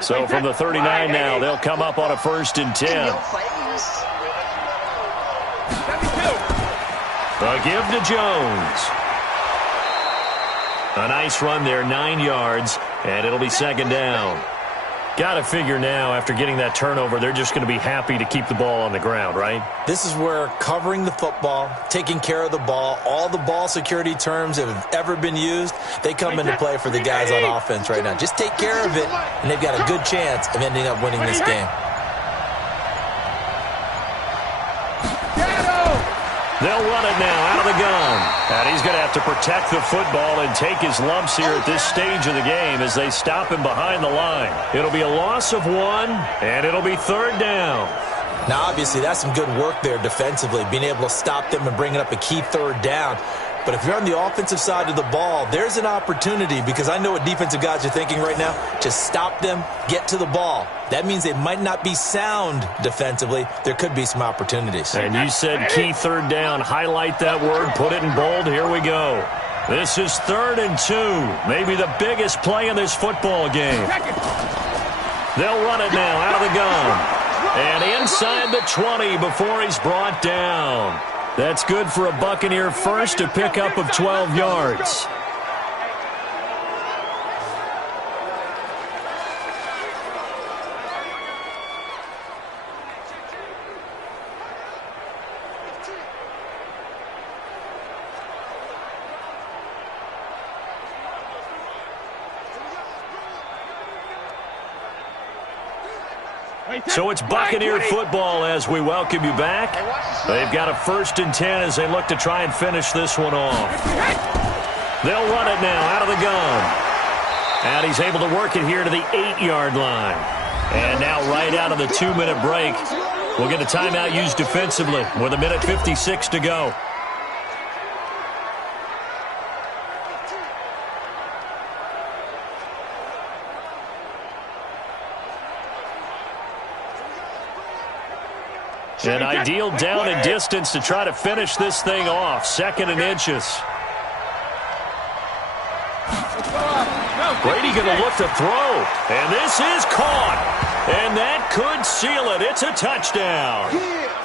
So from the 39 now, they'll come up on a 1st and 10. A give to Jones. A nice run there, 9 yards, and it'll be 2nd down. Got to figure now, after getting that turnover, they're just going to be happy to keep the ball on the ground, right? This is where covering the football, taking care of the ball, all the ball security terms that have ever been used, they come into play for the guys on offense right now. Just take care of it, and they've got a good chance of ending up winning this game. They'll run it now out of the gun. And he's going to have to protect the football and take his lumps here at this stage of the game as they stop him behind the line. It'll be a loss of 1, and it'll be 3rd down. Now, obviously, that's some good work there defensively, being able to stop them and bringing up a key 3rd down. But if you're on the offensive side of the ball, there's an opportunity, because I know what defensive guys are thinking right now. Just stop them, get to the ball. That means they might not be sound defensively. There could be some opportunities. And you said key 3rd down. Highlight that word. Put it in bold. Here we go. This is 3rd and 2. Maybe the biggest play in this football game. They'll run it now out of the gun. And inside the 20 before he's brought down. That's good for a Buccaneer first, a pickup of 12 yards. So it's Buccaneer football as we welcome you back. They've got a 1st and 10 as they look to try and finish this one off. They'll run it now out of the gun. And he's able to work it here to the 8-yard line. And now right out of the 2-minute break, we'll get a timeout used defensively with 1:56 to go. An ideal down and distance to try to finish this thing off. 2nd and inches. going to look to throw. And this is caught. And that could seal it. It's a touchdown.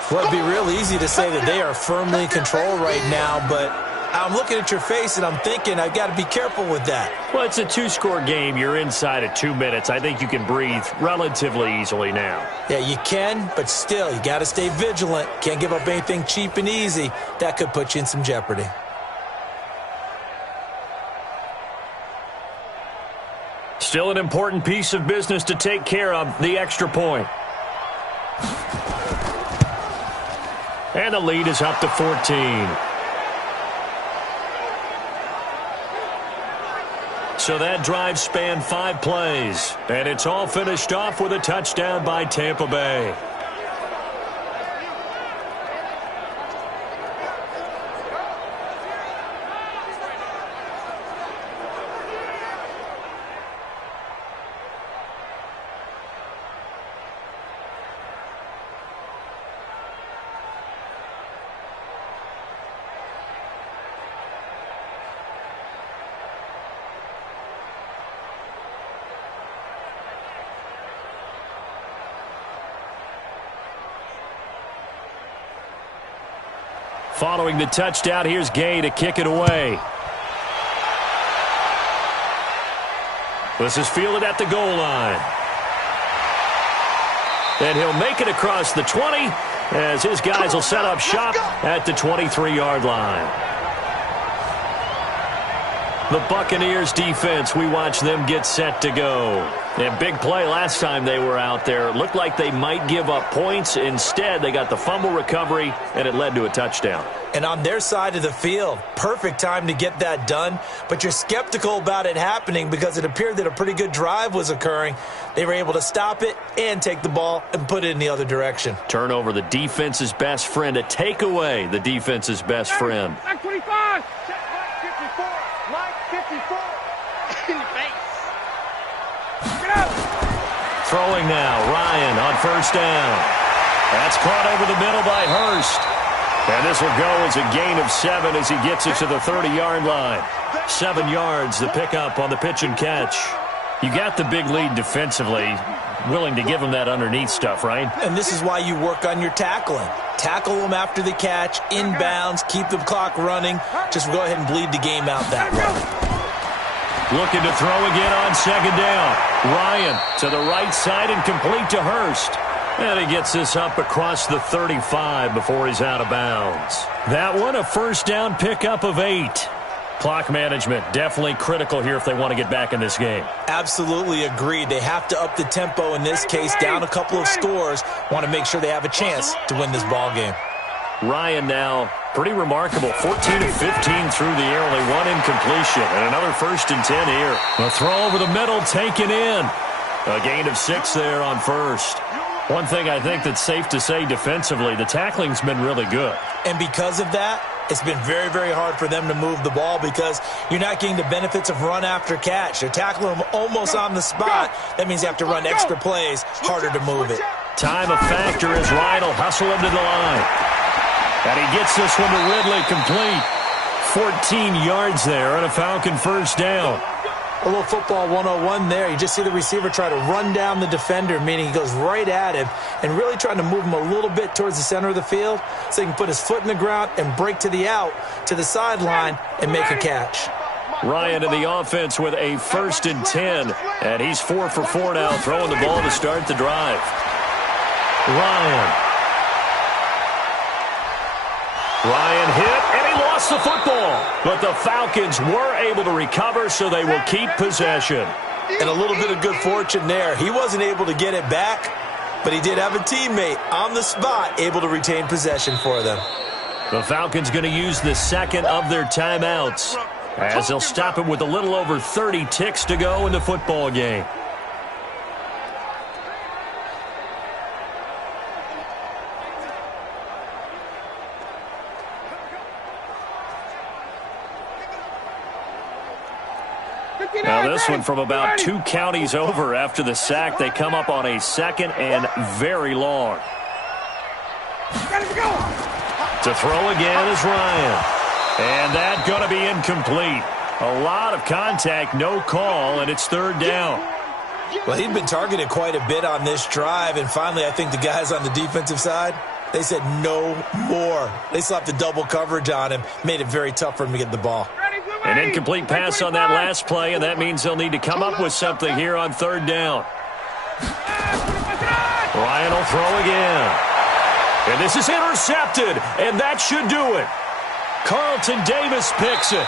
Well, it'd be real easy to say that they are firmly in control right now, but I'm looking at your face and I'm thinking I've got to be careful with that. Well, it's a two-score game. You're inside of 2 minutes. I think you can breathe relatively easily now. Yeah, you can, but still, you got to stay vigilant. Can't give up anything cheap and easy. That could put you in some jeopardy. Still an important piece of business to take care of, the extra point. And the lead is up to 14. So that drive spanned 5 plays, and it's all finished off with a touchdown by Tampa Bay. Following the touchdown, here's Gay to kick it away. This is fielded at the goal line. And he'll make it across the 20 as his guys will set up shop at the 23-yard line. The Buccaneers defense, we watch them get set to go. And big play last time they were out there. It looked like they might give up points. Instead, they got the fumble recovery, and it led to a touchdown. And on their side of the field, perfect time to get that done. But you're skeptical about it happening because it appeared that a pretty good drive was occurring. They were able to stop it and take the ball and put it in the other direction. Turnover, the defense's best friend. A takeaway, the defense's best friend. Mike 25. Check Mike 54. Mike 54. In the face. Get up. Throwing now, Ryan on first down. That's caught over the middle by Hurst. And this will go as a gain of 7 as he gets it to the 30-yard line. 7 yards, the pickup on the pitch and catch. You got the big lead defensively, willing to give him that underneath stuff, right? And this is why you work on your tackling. Tackle them after the catch, inbounds, keep the clock running. Just go ahead and bleed the game out that way. Looking to throw again on second down. Ryan to the right side and complete to Hurst. And he gets this up across the 35 before he's out of bounds. That one, a first down pickup of 8. Clock management definitely critical here if they want to get back in this game. Absolutely agreed. They have to up the tempo in this case, down a couple of scores. Want to make sure they have a chance to win this ball game. Ryan now, pretty remarkable. 14 of 15 through the air, only 1 incompletion. And another first and 10 here. A throw over the middle, taken in. A gain of 6 there on first. One thing I think that's safe to say defensively, the tackling's been really good. And because of that, it's been very, very hard for them to move the ball because you're not getting the benefits of run after catch. They're tackling them almost on the spot. That means you have to run extra plays, harder to move it. Time a factor as Ryan will hustle him to the line. And he gets this one to Ridley complete. 14 yards there on a Falcon first down. A little football 101 there. You just see the receiver try to run down the defender, meaning he goes right at him and really trying to move him a little bit towards the center of the field so he can put his foot in the ground and break to the out, to the sideline, and make a catch. Ryan in the offense with a first and 10, and he's 4 for 4 now, throwing the ball to start the drive. Ryan hit, and he lost the football. But the Falcons were able to recover, so they will keep possession. And a little bit of good fortune there. He wasn't able to get it back, but he did have a teammate on the spot able to retain possession for them. The Falcons going to use the second of their timeouts as they'll stop it with a little over 30 ticks to go in the football game. Now this one from about 2 counties over after the sack. They come up on a second and very long. To throw again is Ryan. And that's going to be incomplete. A lot of contact, no call, and it's third down. Well, he'd been targeted quite a bit on this drive, and finally I think the guys on the defensive side, they said no more. They slapped the double coverage on him, made it very tough for him to get the ball. An incomplete pass on that last play, and that means they'll need to come up with something here on third down. Ryan will throw again. And this is intercepted, and that should do it. Carlton Davis picks it.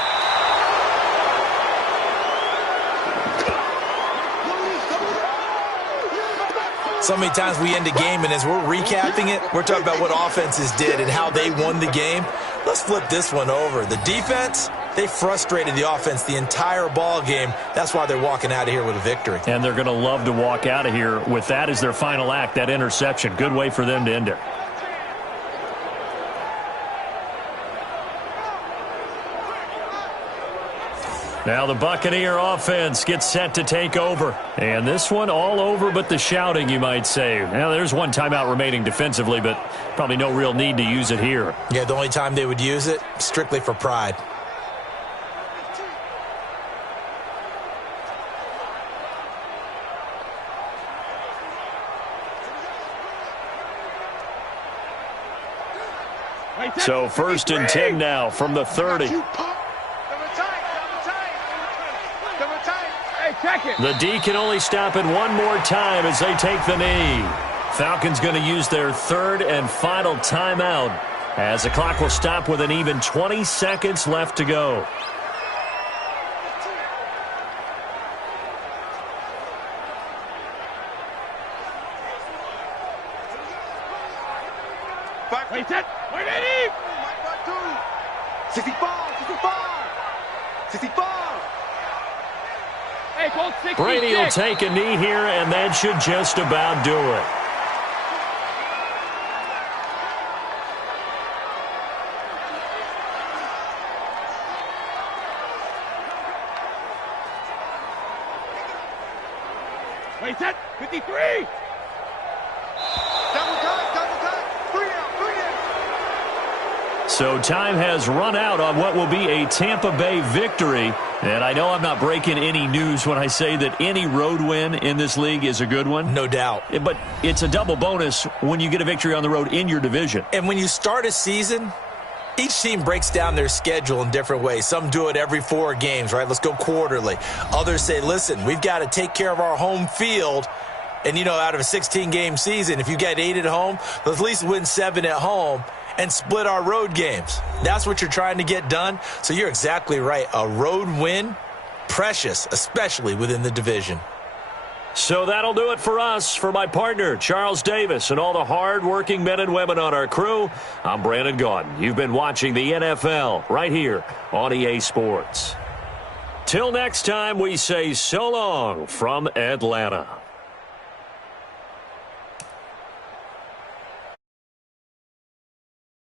So many times we end a game, and as we're recapping it, we're talking about what offenses did and how they won the game. Let's flip this one over. The defense, they frustrated the offense the entire ball game. That's why they're walking out of here with a victory. And they're going to love to walk out of here with that as their final act, that interception. Good way for them to end it. Now the Buccaneer offense gets set to take over. And this one all over but the shouting, you might say. Now there's one timeout remaining defensively, but probably no real need to use it here. Yeah, the only time they would use it, strictly for pride. So 1st and 10 now from the 30. The D can only stop it one more time as they take the knee. Falcons going to use their 3rd and final timeout as the clock will stop with an even 20 seconds left to go. Wait, set. Wait, 80. 65. 65. Hey, Colt, 66. Brady will take a knee here, and that should just about do it. Wait, set. 53. Double time. 3 out. So time has run out on what will be a Tampa Bay victory. And I know I'm not breaking any news when I say that any road win in this league is a good one. No doubt. But it's a double bonus when you get a victory on the road in your division. And when you start a season, each team breaks down their schedule in different ways. Some do it every 4 games, right? Let's go quarterly. Others say, listen, we've got to take care of our home field. And, out of a 16-game season, if you get 8 at home, let's at least win 7 at home and split our road games. That's what you're trying to get done. So you're exactly right. A road win, precious, especially within the division. So that'll do it for us. For my partner, Charles Davis, and all the hard-working men and women on our crew, I'm Brandon Gaudin. You've been watching the NFL right here on EA Sports. Till next time, we say so long from Atlanta.